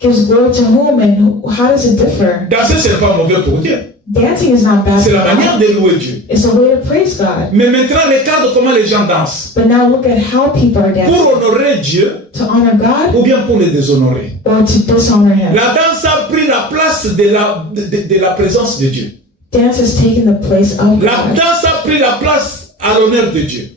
gives glory to whom and how does it differ? Danser, ce n'est pas mauvais pour Dieu. Dancing is not bad C'est for la manière God. de louer Dieu. It's a way to praise God. Mais maintenant, regarde comment les gens dansent. But now look at how people are dancing. Pour honorer Dieu To honor God ou bien pour le déshonorer. or to dishonor Him. La danse a pris la place de la présence de Dieu. Dance has taken the place of La God. danse a pris la place à l'honneur de Dieu.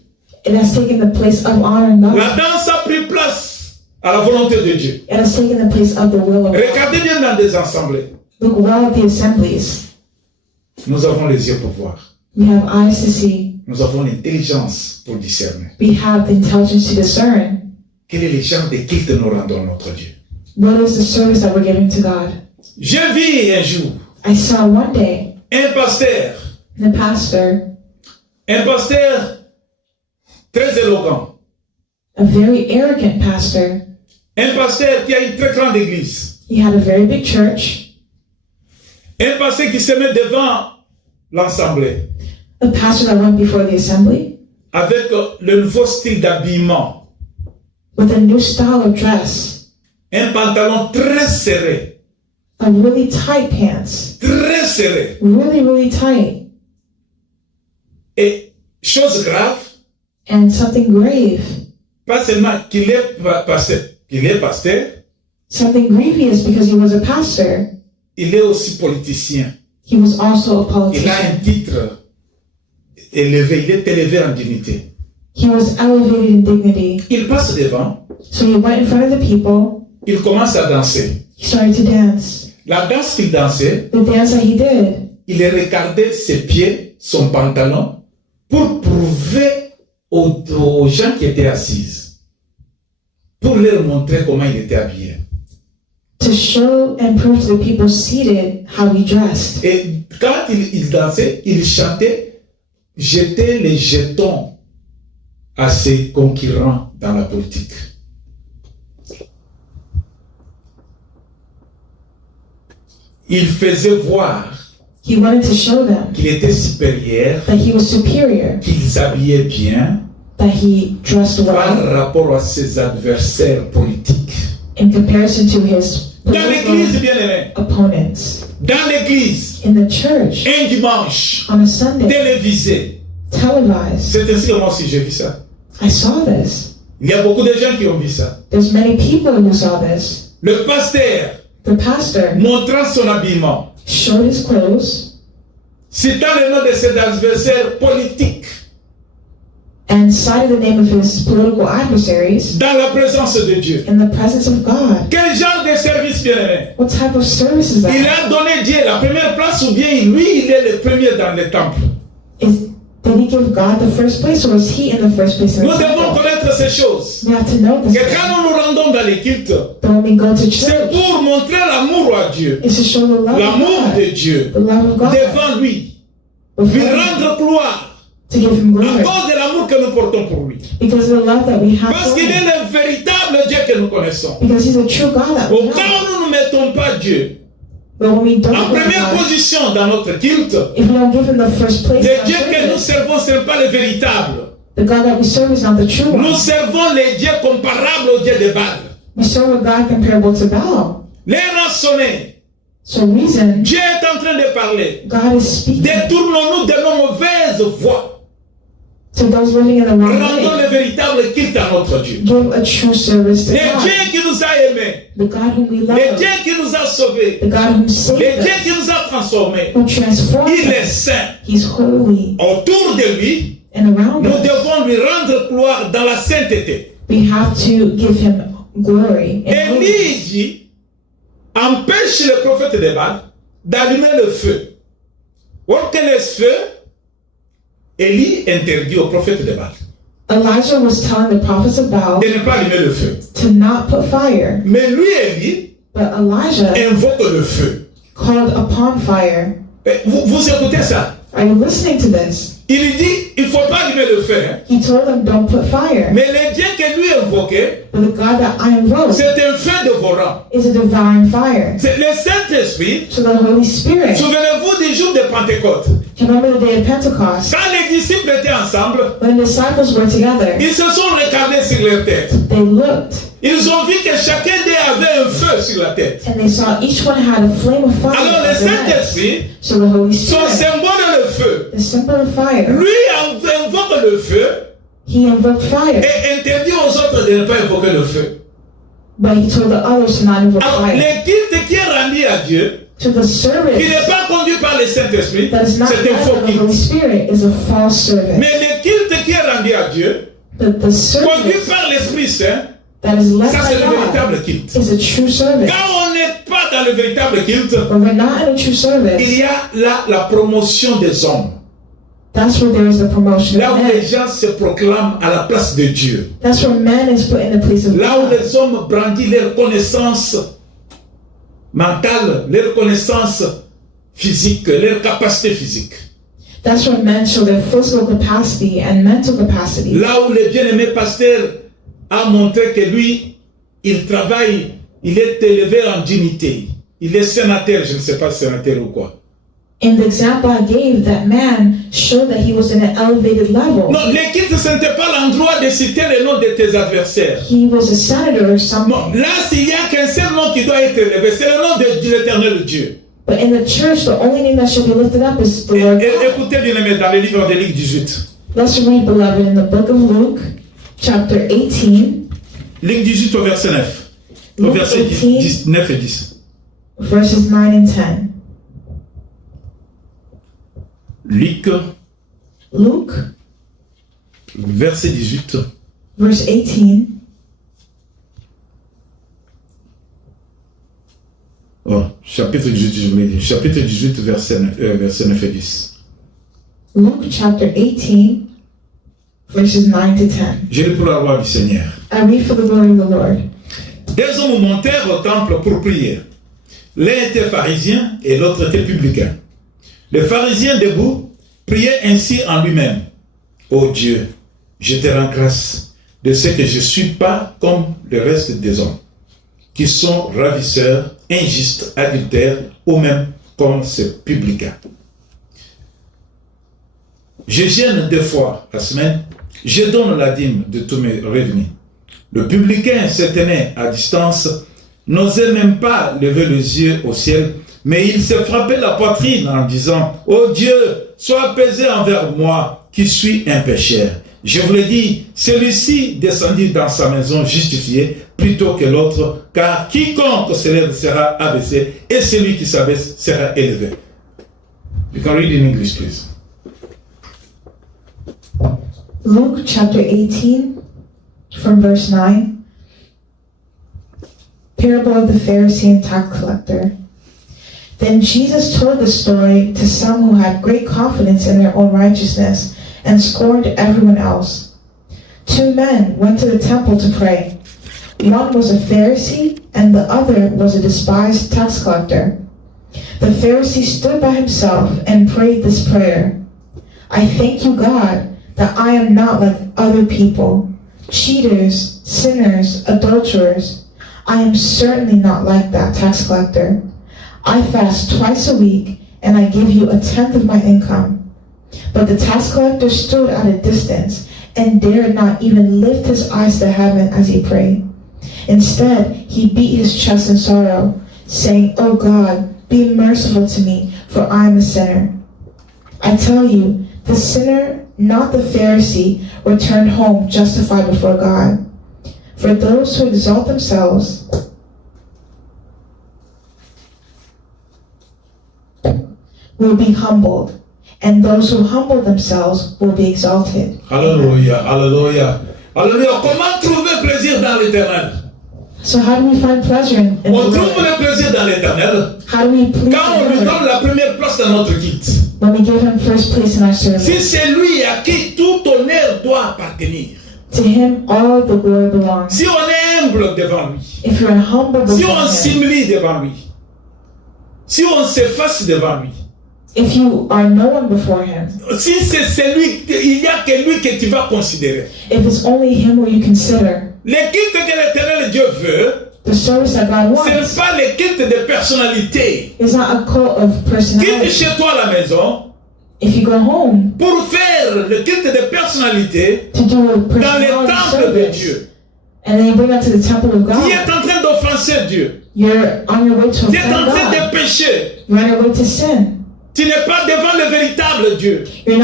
It has taken the place of honoring God. La danse a pris place à la volonté de Dieu. It has taken the place of the will of God. Regardez bien dans des assemblées. Look well at the assemblies. Nous avons les yeux pour voir. We have eyes to see. Nous avons l'intelligence pour discerner. We have the intelligence to discern. Quel est le genre de culte nous rendons à notre Dieu? What is the service that we're giving to God? Je vis un jour I saw one day un pasteur très éloquent, a very arrogant pastor. un pasteur qui a une très grande église, He had a very big church. un pasteur qui se met devant l'assemblée A pastor that went before the assembly avec le nouveau style d'habillement, with a new style of dress, un pantalon très serré, a really tight pants, très serré. really tight, Et chose grave, and something grave, pas seulement qu'il est pasteur, something grievous because he was a pastor. il est aussi politicien. He was also a Il a politician. un titre élevé, il est élevé en dignité. He was elevated in dignity. Il passe devant, So he went in front of the people. il commence à danser. He started to dance. La danse qu'il dansait, The dance that he did, il regardait ses pieds, son pantalon, pour prouver aux gens qui étaient assis, pour leur montrer comment il était habillé. to show and prove to the people seated how he dressed. Et quand il dansait, il chantait, jeter les jetons à ses concurrents dans la politique. Il faisait voir He wanted to show them qu'il était supérieur, that he was superior, qu'il s'habillait bien that he dressed par well rapport à ses adversaires politiques. in comparison to his Dans l'église, political bien aimé, opponents. dans l'église, In the church, un dimanche, on a Sunday, télévisé. televised. C'est ainsi que moi aussi j'ai vu ça. I saw this. Il y a beaucoup de gens qui ont vu ça. There's many people who saw this. Le pasteur, The pastor montrant son habillement, showed his clothes citant le nom de ses adversaires politiques, and cited the name of his political adversaries dans la présence de Dieu. in the presence of God. Quel genre de service, bien aimé? What type of service is Il that? a donné Dieu la première place ou bien lui, il est le premier dans le temple? Did he give God the first place, or was he in the first place in Nous the devons temple? connaître ces choses. We have to know this. Que quand nous nous rendons dans les cultes, But when we go to c'est church, pour montrer l'amour à Dieu, it's to show the love of l'amour God, de Dieu the love of God, devant lui, before lui him, rendre gloire to give him à glory, cause de l'amour que nous portons pour lui. because of the love that we have Parce for qu'il est him, le véritable Dieu que nous connaissons. because he's a true God that we Au know. cas où nous ne mettons pas Dieu But when we don't en know première God, position dans notre culte, if we don't give him the first place, in le our Dieu que nous service, servons, ce n'est pas le véritable. the God that we serve is not the true Nous one. servons les dieux comparables aux dieux de Baal. We serve a God comparable to Baal. L'heure a sonné. So reason, Dieu est en train de parler. God is speaking. Détournons-nous de nos mauvaises voies. To those living in the wrong Rendons way, le véritable culte à notre Dieu. give a true service to Le God. Dieu qui nous a aimés, The God whom we le love, Dieu qui nous a sauvés, the God who le saved Dieu us, qui nous a transformés. who transformed Il est us. saint. He's holy, Autour de lui, and around nous us, devons lui rendre gloire dans la sainteté. we have to give him glory. And Élie holiness. dit, empêche le prophète de Baal d'allumer le feu. Or que le feu, Élie interdit au prophète de Baal Elijah was telling the prophets of Baal de ne pas allumer le feu. to not put fire, Mais lui, Élie, but Elijah invoque le feu. called upon fire. Vous écoutez ça? Are you listening to this? Il lui dit, il ne faut pas allumer le feu. Hein? He told them, don't put fire. Mais le Dieu que lui invoquait, But the God that I invoke c'est un feu dévorant. is a devouring fire. C'est le Saint-Esprit. So the Holy Spirit. Souvenez-vous du jour de Pentecôte. Do you remember the day of Pentecost? Quand les disciples étaient ensemble, When the disciples were together, ils se sont regardés sur leur tête. they looked Ils ont vu que chacun d'eux avait un feu sur la tête. and they saw each one had a flame of fire. Alors le on their heads. Saint-Esprit, So the Holy son Spirit, symbole est le feu. the symbol of fire, Lui invoque le feu he invoked fire, et interdit aux autres de ne pas invoquer le feu. but he told the others to not invoke Alors fire. le culte qui est rendu à Dieu, So the qui service n'est pas conduit par le Saint-Esprit, that is not c'est un led faux by the Holy culte. Spirit is a false service. Mais le culte qui est rendu à Dieu, The conduit service par l'Esprit Saint, that is led ça by c'est le God véritable culte. is a true service. Quand on n'est pas dans le véritable culte, When we're not in a true il service, y a là la promotion des hommes. that's where there is the promotion Là of où les men. gens se proclament à la place de Dieu. That's where man is put in the place of Là où God. les hommes brandissent leur connaissance mentale, leur connaissance physique, leur capacité physique. That's where men show their physical capacity and mental capacity. Là où le bien-aimé pasteur a montré que lui, il travaille, il est élevé en dignité. Il est sénateur, je ne sais pas sénateur ou quoi. In the example I gave, that man showed that he was in an elevated level. Non, l'équipe, ce n'était pas l'endroit de citer le nom de tes adversaires. He was a senator or Bon, something. là, s'il n'y a qu'un seul nom qui doit être élevé, c'est le nom de l'éternel Dieu. But in the church, the only name that should be lifted up is the Lord God. Écoutez bien aimé dans le livre de Luc 18. Let's read, beloved, in the book of Luke, chapter 18, Luc 18 au verset 9. Au Luke verset 18. 9 et 10. verses 9 and 10. Luc, Luke, verset 18. verse 18. Oh, chapitre 18, je voulais dire. Chapitre 18, verset 9 et 10. Luke, chapter 18, verses 9 to 10. Je lis pour la gloire du Seigneur. I read for the glory of the Lord. Des hommes montèrent au temple pour prier. L'un était pharisien et l'autre était publicain. Le pharisien debout priait ainsi en lui-même. Ô Dieu, je te rends grâce de ce que je ne suis pas comme le reste des hommes, qui sont ravisseurs, injustes, adultères, ou même comme ces publicains. Je gêne 2 fois la semaine, je donne la dîme de tous mes revenus. Le publicain se tenait à distance, n'osait même pas lever les yeux au ciel, mais il se frappait la poitrine en disant « Oh Dieu, sois apaisé envers moi, qui suis un pécheur. » Je vous le dis, celui-ci descendit dans sa maison justifié plutôt que l'autre, car quiconque se lève sera abaissé, et celui qui s'abaisse sera élevé. You can read in English, please. Luke, chapter 18, from verse 9. Parable of the Pharisee and tax collector. Then Jesus told the story to some who had great confidence in their own righteousness and scorned everyone else. 2 men went to the temple to pray. One was a Pharisee and the other was a despised tax collector. The Pharisee stood by himself and prayed this prayer. I thank you, God, that I am not like other people, cheaters, sinners, adulterers. I am certainly not like that tax collector. I fast twice a week and I give you 1/10 of my income. But the tax collector stood at a distance and dared not even lift his eyes to heaven as he prayed. Instead, he beat his chest in sorrow, saying, "Oh God, be merciful to me, for I am a sinner." I tell you, the sinner not the Pharisee, returned home justified before God. For those who exalt themselves will be humbled, and those who humble themselves will be exalted. Alléluia, alléluia. Alléluia. Comment trouver plaisir dans l'éternel? So how do we find pleasure in the On trouve Lord? le plaisir dans l'éternel How do we please quand on lui the Lord? donne la première place dans notre guide. When we give him first place in our service. Si c'est lui à qui tout honneur doit appartenir. To him all the glory belongs. Si on est humble devant lui. If you're humble Si before on him, s'humilie devant lui. Si on s'efface devant lui. if you are known before him, Si c'est lui, il n'y a que lui que tu vas considérer. if it's only him who you consider, Le culte que l'éternel Dieu veut, the service that God ce n'est wants pas le culte de personnalité. is not a cult of Quitte personality. chez toi à la maison If you go home pour faire le culte de personnalité to do a dans le personality temple de service, Dieu. and then you bring that to the temple of Tu God, es en train d'offenser Dieu. you're on your way to Tu es en offend train God. de pécher. You're on your way to sin. Tu n'es pas devant le véritable Dieu. You're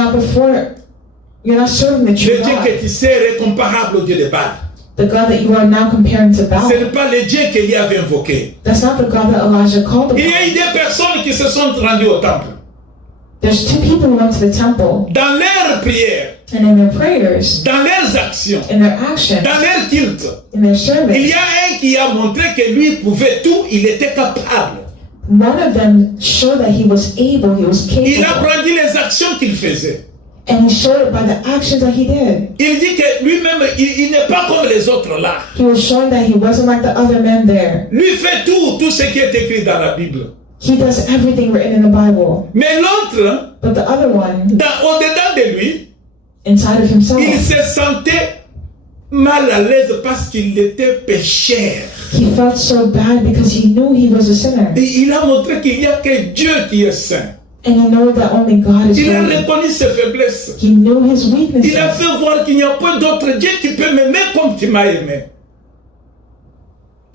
not serving the Le true Dieu God. que tu sais est comparable au Dieu de Baal. The God that you are now comparing to Ce Baal. n'est pas le Dieu qu'il y avait invoqué. That's not the God that Elijah called Il y upon. a eu des personnes qui se sont rendues au temple. There's two people who went to the temple, Dans leurs prières, and in their prayers, dans leurs actions, in their actions, dans leur culte, in their il y service, a un qui a montré que lui pouvait tout, il était capable. one of them showed that he was able, he was Il a capable, brandi les actions qu'il faisait. and he showed it by the actions that he did. Il dit que lui-même, il n'est pas comme les autres là. He was showing that he wasn't like the other men there. Lui fait tout ce qui est écrit dans la Bible. He does everything written in the Bible. Mais l'autre, But the other one, au-dedans de lui, inside of il himself, se sentait mal à l'aise parce qu'il était pécheur. he felt so bad because he knew he was a sinner. Et il a montré qu'il n'y a que Dieu qui est saint. And he knew that only God is Il a holy. reconnu ses faiblesses. He knew his Il a weaknesses. fait voir qu'il n'y a pas d'autre Dieu qui peut m'aimer comme tu m'as aimé.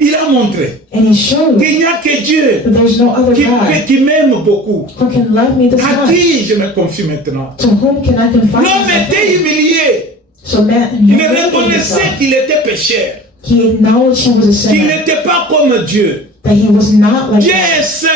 Il a montré And he showed qu'il n'y a que Dieu that there's no other God qui m'aime beaucoup. who can love me this À much. qui je me confie maintenant? To whom can I confide L'homme myself était in? humilié. So man, Il he humbled reconnaissait himself. qu'il était pécheur. He acknowledged he was a Qu'il sinner. n'était pas comme Dieu. That he was not like Dieu God. est saint.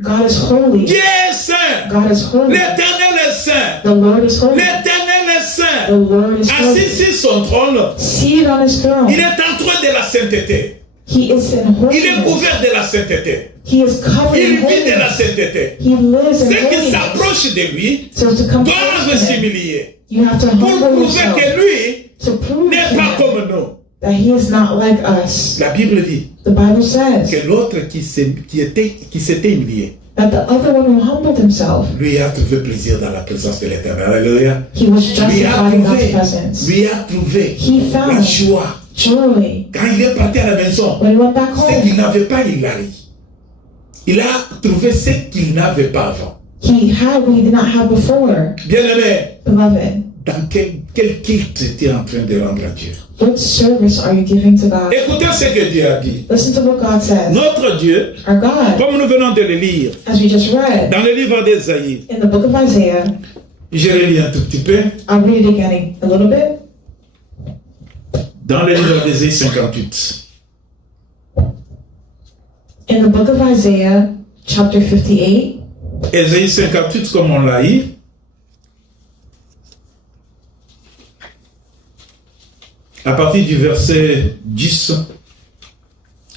God is holy. Dieu est saint. God is holy. L'éternel est saint. The Lord is holy. L'éternel est The saint. Lord is Assis holy. sur son trône, Seated on his throne. il est entouré de la sainteté. He is in Il est holiness. couvert de la sainteté. He is covered Il in vit de la holiness. sainteté. He lives in Ceux qui holiness. s'approchent de lui So to come doivent close to him, s'humilier you have to pour humble prouver yourself que lui to prove to n'est pas him comme nous. that he is not like us. La Bible dit The Bible says que l'autre qui s'était humilié, that the other one who humbled himself, lui a trouvé plaisir dans la présence de l'Éternel. Alléluia. he was Lui a justified in God's trouvé, presence. lui a trouvé He la found joie. joy. Quand il est parti à la maison, When he went back ce home, qu'il n'avait pas, il l'a eu. Il a trouvé ce qu'il n'avait pas avant. he had what he did not have before. Bien-aimé, Beloved, dans quel culte tu es en train de rendre à Dieu? what service are you giving to God? Écoutez ce que Dieu a dit. Listen to what God says. Notre Dieu, Our God, comme nous venons de le lire, as we just read dans le livre d'Ésaïe, in the book of Isaiah, je relis un tout petit peu, I'll read it again a little bit. dans le livre d'Ésaïe 58. In the book of Isaiah, chapter 58, Ésaïe 58, comme on l'a eu, à partir du verset 10,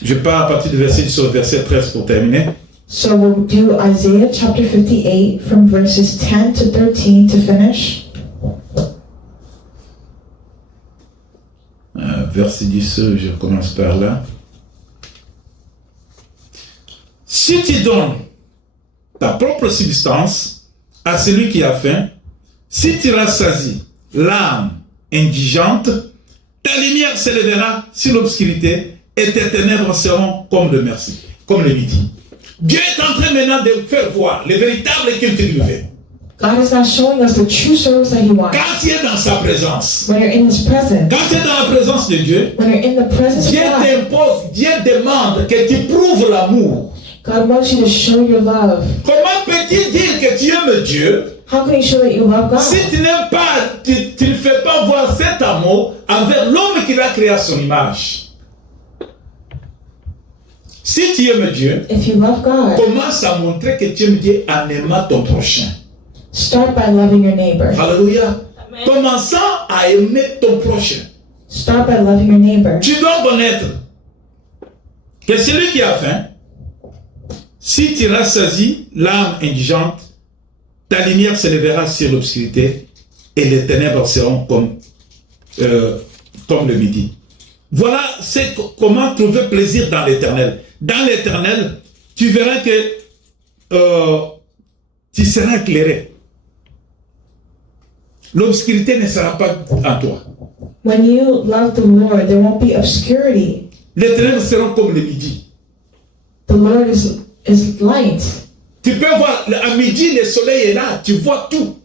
je pars à partir du verset 10 au verset 13 pour terminer. so we'll do Isaiah chapter 58 from verses 10 to 13 to finish. Verset 10, je commence par là. Si tu donnes ta propre substance à celui qui a faim, si tu rassasies l'âme indigente, ta lumière s'élèvera sur l'obscurité et tes ténèbres seront comme le merci, comme le midi. Dieu est en train maintenant de faire voir le véritable culte du lever. God is now showing us the true service that He wants. Quand tu es dans sa présence, When you're in His presence, quand tu es dans la présence de Dieu, when you're in the presence of Dieu God, t'impose, Dieu demande que tu prouves l'amour. God wants you to show your love. Comment peux-tu dire que tu aimes Dieu How can you show that you love God? si tu n'aimes pas, tu ne fais pas voir cet amour envers l'homme qu'il a créé à son image? Si tu aimes Dieu, If you love God, commence à montrer que tu aimes Dieu en aimant ton prochain. start by loving your neighbor. Alléluia. Commençant à aimer ton prochain. Start by loving your neighbor. Tu dois connaître que celui qui a faim, si tu rassasies l'âme indigente, ta lumière se lèvera sur l'obscurité et les ténèbres seront comme le midi. Voilà comment trouver plaisir dans l'éternel. Dans l'éternel, tu verras que tu seras éclairé. L'obscurité ne sera pas en toi. When you love the Lord, there won't be obscurity. Les ténèbres seront comme le midi. The Lord is light. Tu peux voir, à midi, le soleil est là, tu vois tout.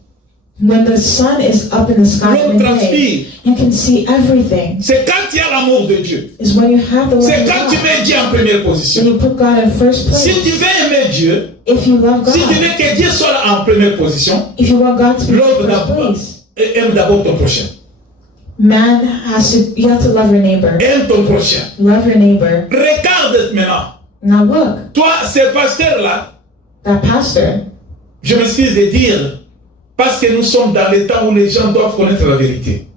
When the sun is up in the sky L'homme in the transpire. day, you can see everything. C'est quand tu as l'amour de Dieu. It's when you have the love C'est of quand tu God. mets Dieu en première When position. you put God in first Si place. tu veux aimer Dieu, If you love si tu God, veux que Dieu soit en première position, if you want God to be in l'homme first place, aime d'abord ton prochain. you have to love your neighbor. Aime ton prochain. Love your neighbor. Regarde maintenant. Now look, Toi, ce pasteur-là, that pastor, je m'excuse de dire, parce que nous sommes dans le temps où les gens doivent connaître la vérité.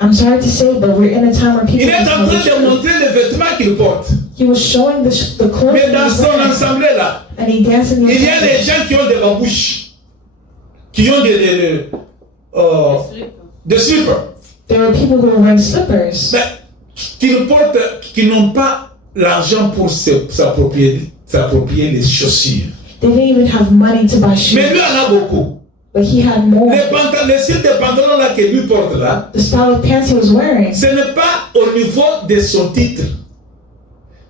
I'm sorry to say, but we're in a time where people Il est en train know the de truth. montrer les vêtements qu'il porte. He was showing the clothing Mais he dans was son wearing, assemblée là, and he danced in the il y a des temple. gens qui ont des babouches, qui ont des slippers, There were people who were wearing slippers, mais qui n'ont pas l'argent pour s'approprier les chaussures. they didn't even have money to buy Mais shoes, lui en a beaucoup. but he had more. Le style de pantalon là que lui porte là, The style of pants he was wearing, ce n'est pas au niveau de son titre.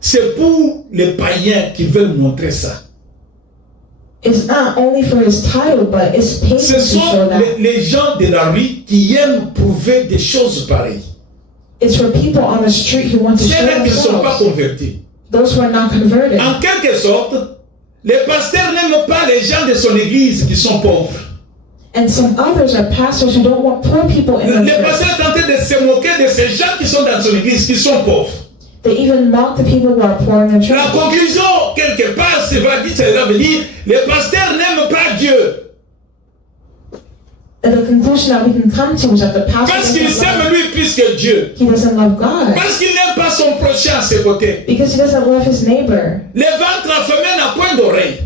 C'est pour les païens qui veulent montrer ça. it's not only for his title, but it's paid Ce to show sont that. les gens de la rue qui aiment prouver des choses pareilles. It's for people on the street who want to show Ceux-là qui ne sont pas themselves. convertis. Those who are not converted. En quelque sorte, les pasteurs n'aiment pas les gens de son église qui sont pauvres. And some others are pastors who don't want poor people in the Les church. pasteurs sont en train de se moquer de ces gens qui sont dans son église, qui sont pauvres. They even mock the people who are poor in the La church. conclusion, quelque part, ça va venir, les pasteurs n'aiment pas Dieu. And the conclusion that we can come to is that the pastor Parce qu'il doesn't s'aime love, lui plus que Dieu. he doesn't love God Parce qu'il n'aime pas son prochain à ses côtés. because he doesn't love his neighbor. Le ventre affamé n'a point d'oreille.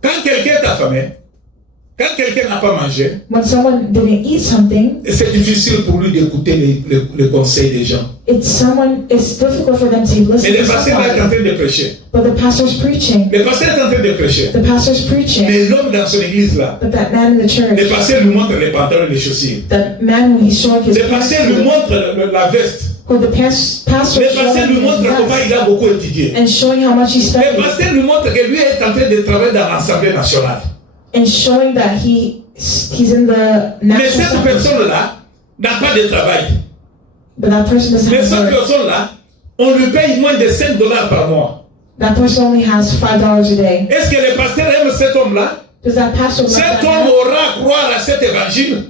Quand quelqu'un est affamé, quand quelqu'un n'a pas mangé, When someone didn't eat something, c'est difficile pour lui d'écouter les conseils des gens. it's difficult for them to Mais listen le to pasteur est en somebody. train de prêcher. But the pastor's preaching. Le pasteur est en train de prêcher. The pastor's preaching. Mais l'homme dans son église là, But that man in the le church, pasteur lui montre les pantalons et les chaussures. that man who he's showing his Le pants pasteur lui to, montre la veste. who the pastor Le is pasteur showing lui montre his comment vest il a beaucoup étudié. and showing how much he Le studied pasteur lui montre que lui est en train de travailler dans l'Assemblée nationale. and showing that he's in the Mais national cette assembly. personne-là n'a pas de travail. But that person doesn't Mais have cette work. personne-là, on lui paye moins de 5 dollars par mois. That person only has $5 a day. Est-ce que le pasteur aime cet homme-là? Does that pastor love Cet that homme man? aura à croire à cet évangile.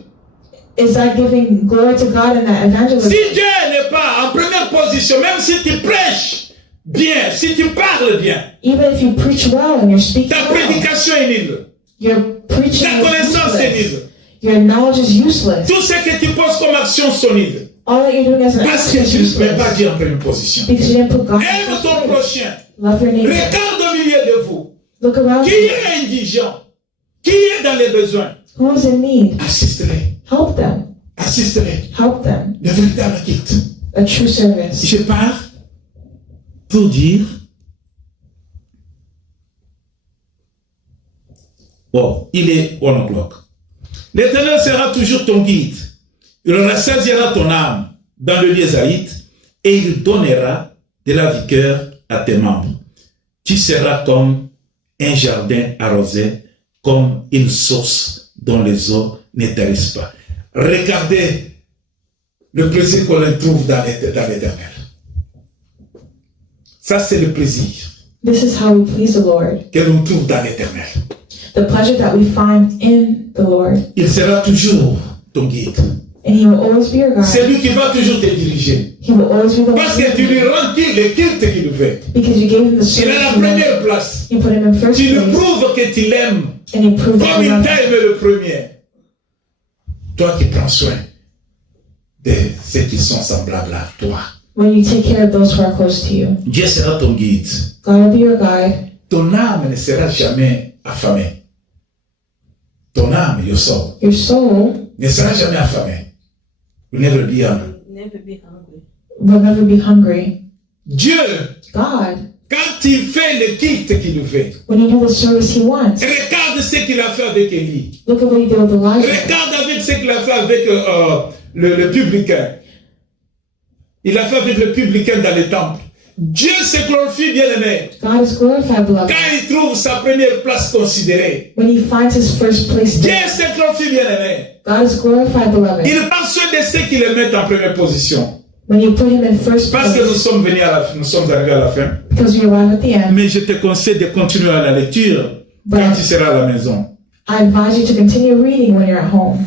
Is that giving glory to God in that evangelism? Si Dieu n'est pas en première position, même si tu prêches bien, si tu parles bien, Even if you preach well and you're speaking ta well, prédication est nulle. your preaching Ta is connaissance est useless. nulle. Your knowledge is useless. Tout ce que tu poses comme action sont nulles. All that you're doing as an Parce action que is tu ne mets pas useless. Dieu en première position. Because you didn't put God in Aime first ton place. prochain. Love your neighbor. Regarde au milieu de vous. Look around Qui you. est indigent? Qui est dans les besoins? Who is in need? Assiste-les. Help them. Assiste-les. Help them. Le véritable guide. A true service. Je pars pour dire, bon, il est 1 o'clock. L'Éternel sera toujours ton guide. Il rassasiera ton âme dans le lieu zaïd et il donnera de la vigueur à tes membres. Tu seras comme un jardin arrosé, comme une source dont les eaux ne tarissent pas. Regardez le plaisir qu'on trouve dans l'Éternel. Ça, c'est le plaisir. This is how we please the Lord. que l'on trouve dans l'éternel. The pleasure that we find in the Lord. Il sera toujours ton guide. And He will always be your guide. C'est lui qui va toujours te diriger. He will always be the Parce one. que tu lui rends le culte qu'il veut. Because you gave Him the Il service. est la He wanted. première place. You put Him in first Tu lui place. prouves que tu l'aimes And He proved that comme you il love t'a Him. aimé le premier. Toi qui prends soin de ceux qui sont semblables à toi. When you take care of those who are close to you. Dieu sera ton guide. God will be your guide. Ton âme ne sera jamais affamée. Ton âme, your soul, Your soul ne sera jamais affamée. Will never be hungry. Never be hungry. will never be hungry. Dieu, God, quand il fait le culte qu'il veut, when you do the service He wants, regarde ce qu'il a fait avec Élie. look at what He did with Elijah. Regarde avec ce qu'il a fait avec le publicain. Il a fait avec le publicain dans le temple. Dieu se glorifie, bien-aimé, God is glorified, beloved. quand il trouve sa première place considérée. When He finds His first place Dieu there. se glorifie, bien-aimé. God is glorified, beloved. Il prend soin de ceux qui le mettent en première position. When you put Him in first Parce que nous place, sommes venus à la fin, nous sommes arrivés à la fin. because you arrive at the end. Mais je te conseille de continuer à la lecture quand tu seras à la maison. I advise you to continue reading when you're at home.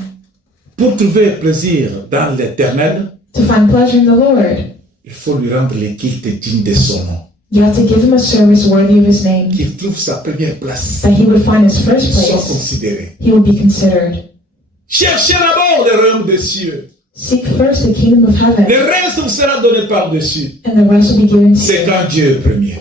Pour trouver plaisir dans l'éternel, To find pleasure in the Lord, il faut lui rendre le culte digne de son nom. you have to give Him a service worthy of His name, Qu'il trouve sa première place, that He would find His first qu'il soit place. considéré. He will be considered. Cherchez d'abord le royaume des cieux. Seek first the kingdom of heaven, Le reste vous sera donné par-dessus. and the rest will be given to C'est you quand Dieu est premier.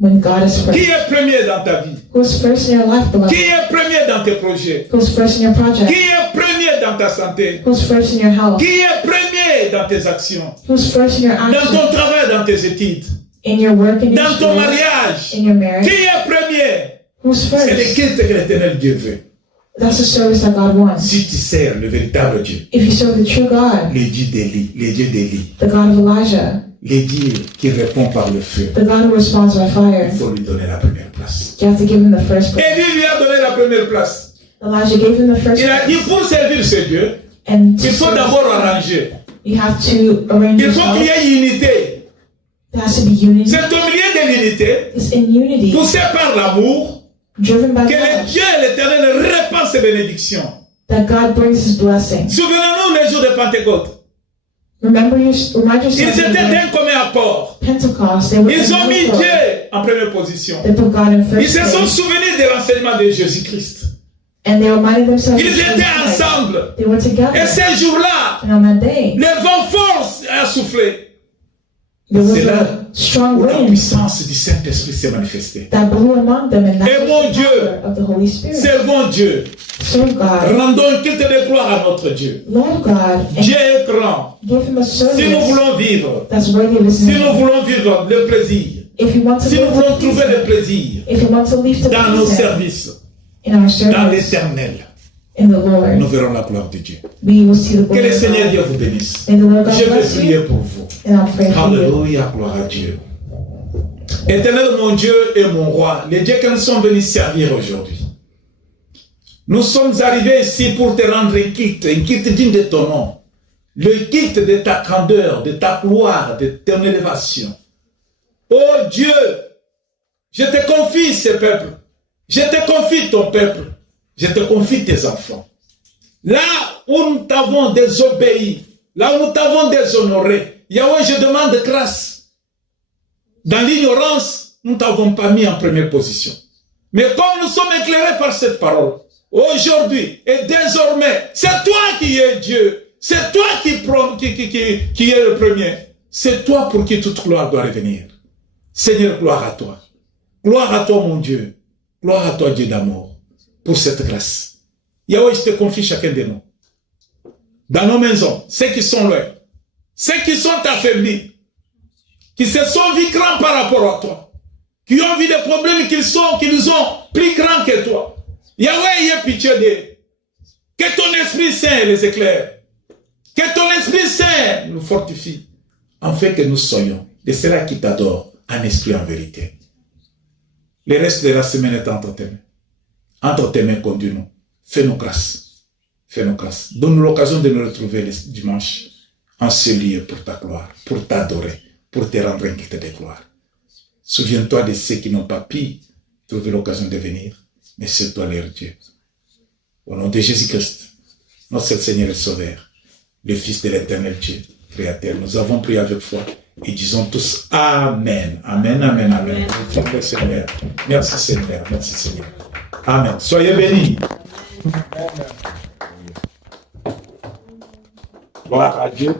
when God is Qui first. est premier dans ta vie? Who's first in your life, beloved? Qui est premier dans tes projets? Who's first in your Qui project? est premier dans ta santé? Who's first in your health? Qui est premier dans tes actions? Who's first in your Dans action? ton travail, dans tes études? In your work, in your Dans ton school, mariage? in your marriage? Qui est premier? Who's C'est le first? culte que l'éternel Dieu veut. That's the service that God wants. Si tu sers le véritable Dieu, If you serve the true God, le Dieu d'Élie, le Dieu d'Élie, the God of Elijah, le Dieu qui répond par le feu, the God who responds by fire, il faut lui donner la première place. you have to give Him the first place. Élie lui a donné la première place. Elijah gave Him the first Il a dit, place. pour servir ce Dieu, And to il faut serve d'abord God, arranger. you have to arrange Il faut qu'il y yourself. ait unité. There has to be unity. C'est au milieu de l'unité, It's in unity, poussé par l'amour, driven by que le God, Dieu, l'éternel, répand ses bénédictions. that God brings His blessings. Souvenons-nous les jours de Pentecôte. Remind Ils yourself étaient of d'un commun accord. Pentecost. They were Ils ont mis in one Dieu accord. en première position. They put God in Ils first se sont place, souvenus de l'enseignement de Jésus-Christ. and they reminded themselves of Ils Jesus étaient Christ. ensemble. They were together, Et ces jours-là, and on that day, le vent fort a soufflé. there was C'est là a strong où la wind puissance du Saint-Esprit s'est manifestée. that blew among them, and that Et was mon the Dieu, power of the Holy Spirit. servons Dieu. Serve God, Rendons un culte de gloire à notre Dieu. love God, and Dieu est grand. give Him a Si nous service voulons vivre, that's worthy of His si nous name. voulons vivre le plaisir, If you want to si nous live voulons to trouver please le Him, plaisir if you want to live to dans nos please Him services, in our dans service, l'éternel, in the Lord, nous verrons la gloire de Dieu. we will see the Que glory le of Seigneur God. Dieu vous bénisse. May the Lord God Je vais bless prier you, pour vous. and I'll pray for you. Alléluia, gloire à Dieu. Éternel mon Dieu et mon roi, le Dieu que nous sommes venus servir aujourd'hui. Nous sommes arrivés ici pour te rendre un culte digne de ton nom. Le culte de ta grandeur, de ta gloire, de ton élévation. Oh Dieu, je te confie ce peuple. Je te confie ton peuple. Je te confie tes enfants. Là où nous t'avons désobéi, là où nous t'avons déshonoré, Yahweh, je demande grâce. Dans l'ignorance, nous ne t'avons pas mis en première position. Mais comme nous sommes éclairés par cette parole, aujourd'hui et désormais, c'est toi qui es Dieu. C'est toi qui est le premier. C'est toi pour qui toute gloire doit revenir. Seigneur, gloire à toi. Gloire à toi, mon Dieu. Gloire à toi, Dieu d'amour, pour cette grâce. Yahweh, je te confie chacun de nous. Dans nos maisons, ceux qui sont loin, ceux qui sont affaiblis, qui se sont vus grands par rapport à toi, qui ont vu des problèmes qu'ils ont plus grands que toi. Yahweh, aie pitié d'eux. Que ton Esprit Saint les éclaire. Que ton Esprit Saint nous fortifie, afin que nous soyons de ceux-là qui t'adorent en esprit, en vérité. Le reste de la semaine est entre tes mains. Entre tes mains, conduis-nous. Fais-nous grâce. Fais-nous grâce. Donne-nous l'occasion de nous retrouver le dimanche en ce lieu pour ta gloire, pour t'adorer, pour te rendre un culte de gloire. Souviens-toi de ceux qui n'ont pas pu trouver l'occasion de venir, mais c'est toi leur Dieu. Au nom de Jésus-Christ, notre Seigneur et Sauveur, le Fils de l'éternel Dieu, Créateur, nous avons prié avec foi et disons tous Amen. Amen, Amen, Amen. Merci Seigneur. Merci Seigneur. Merci Seigneur. Amen. Soyez bénis. Gloire à Dieu.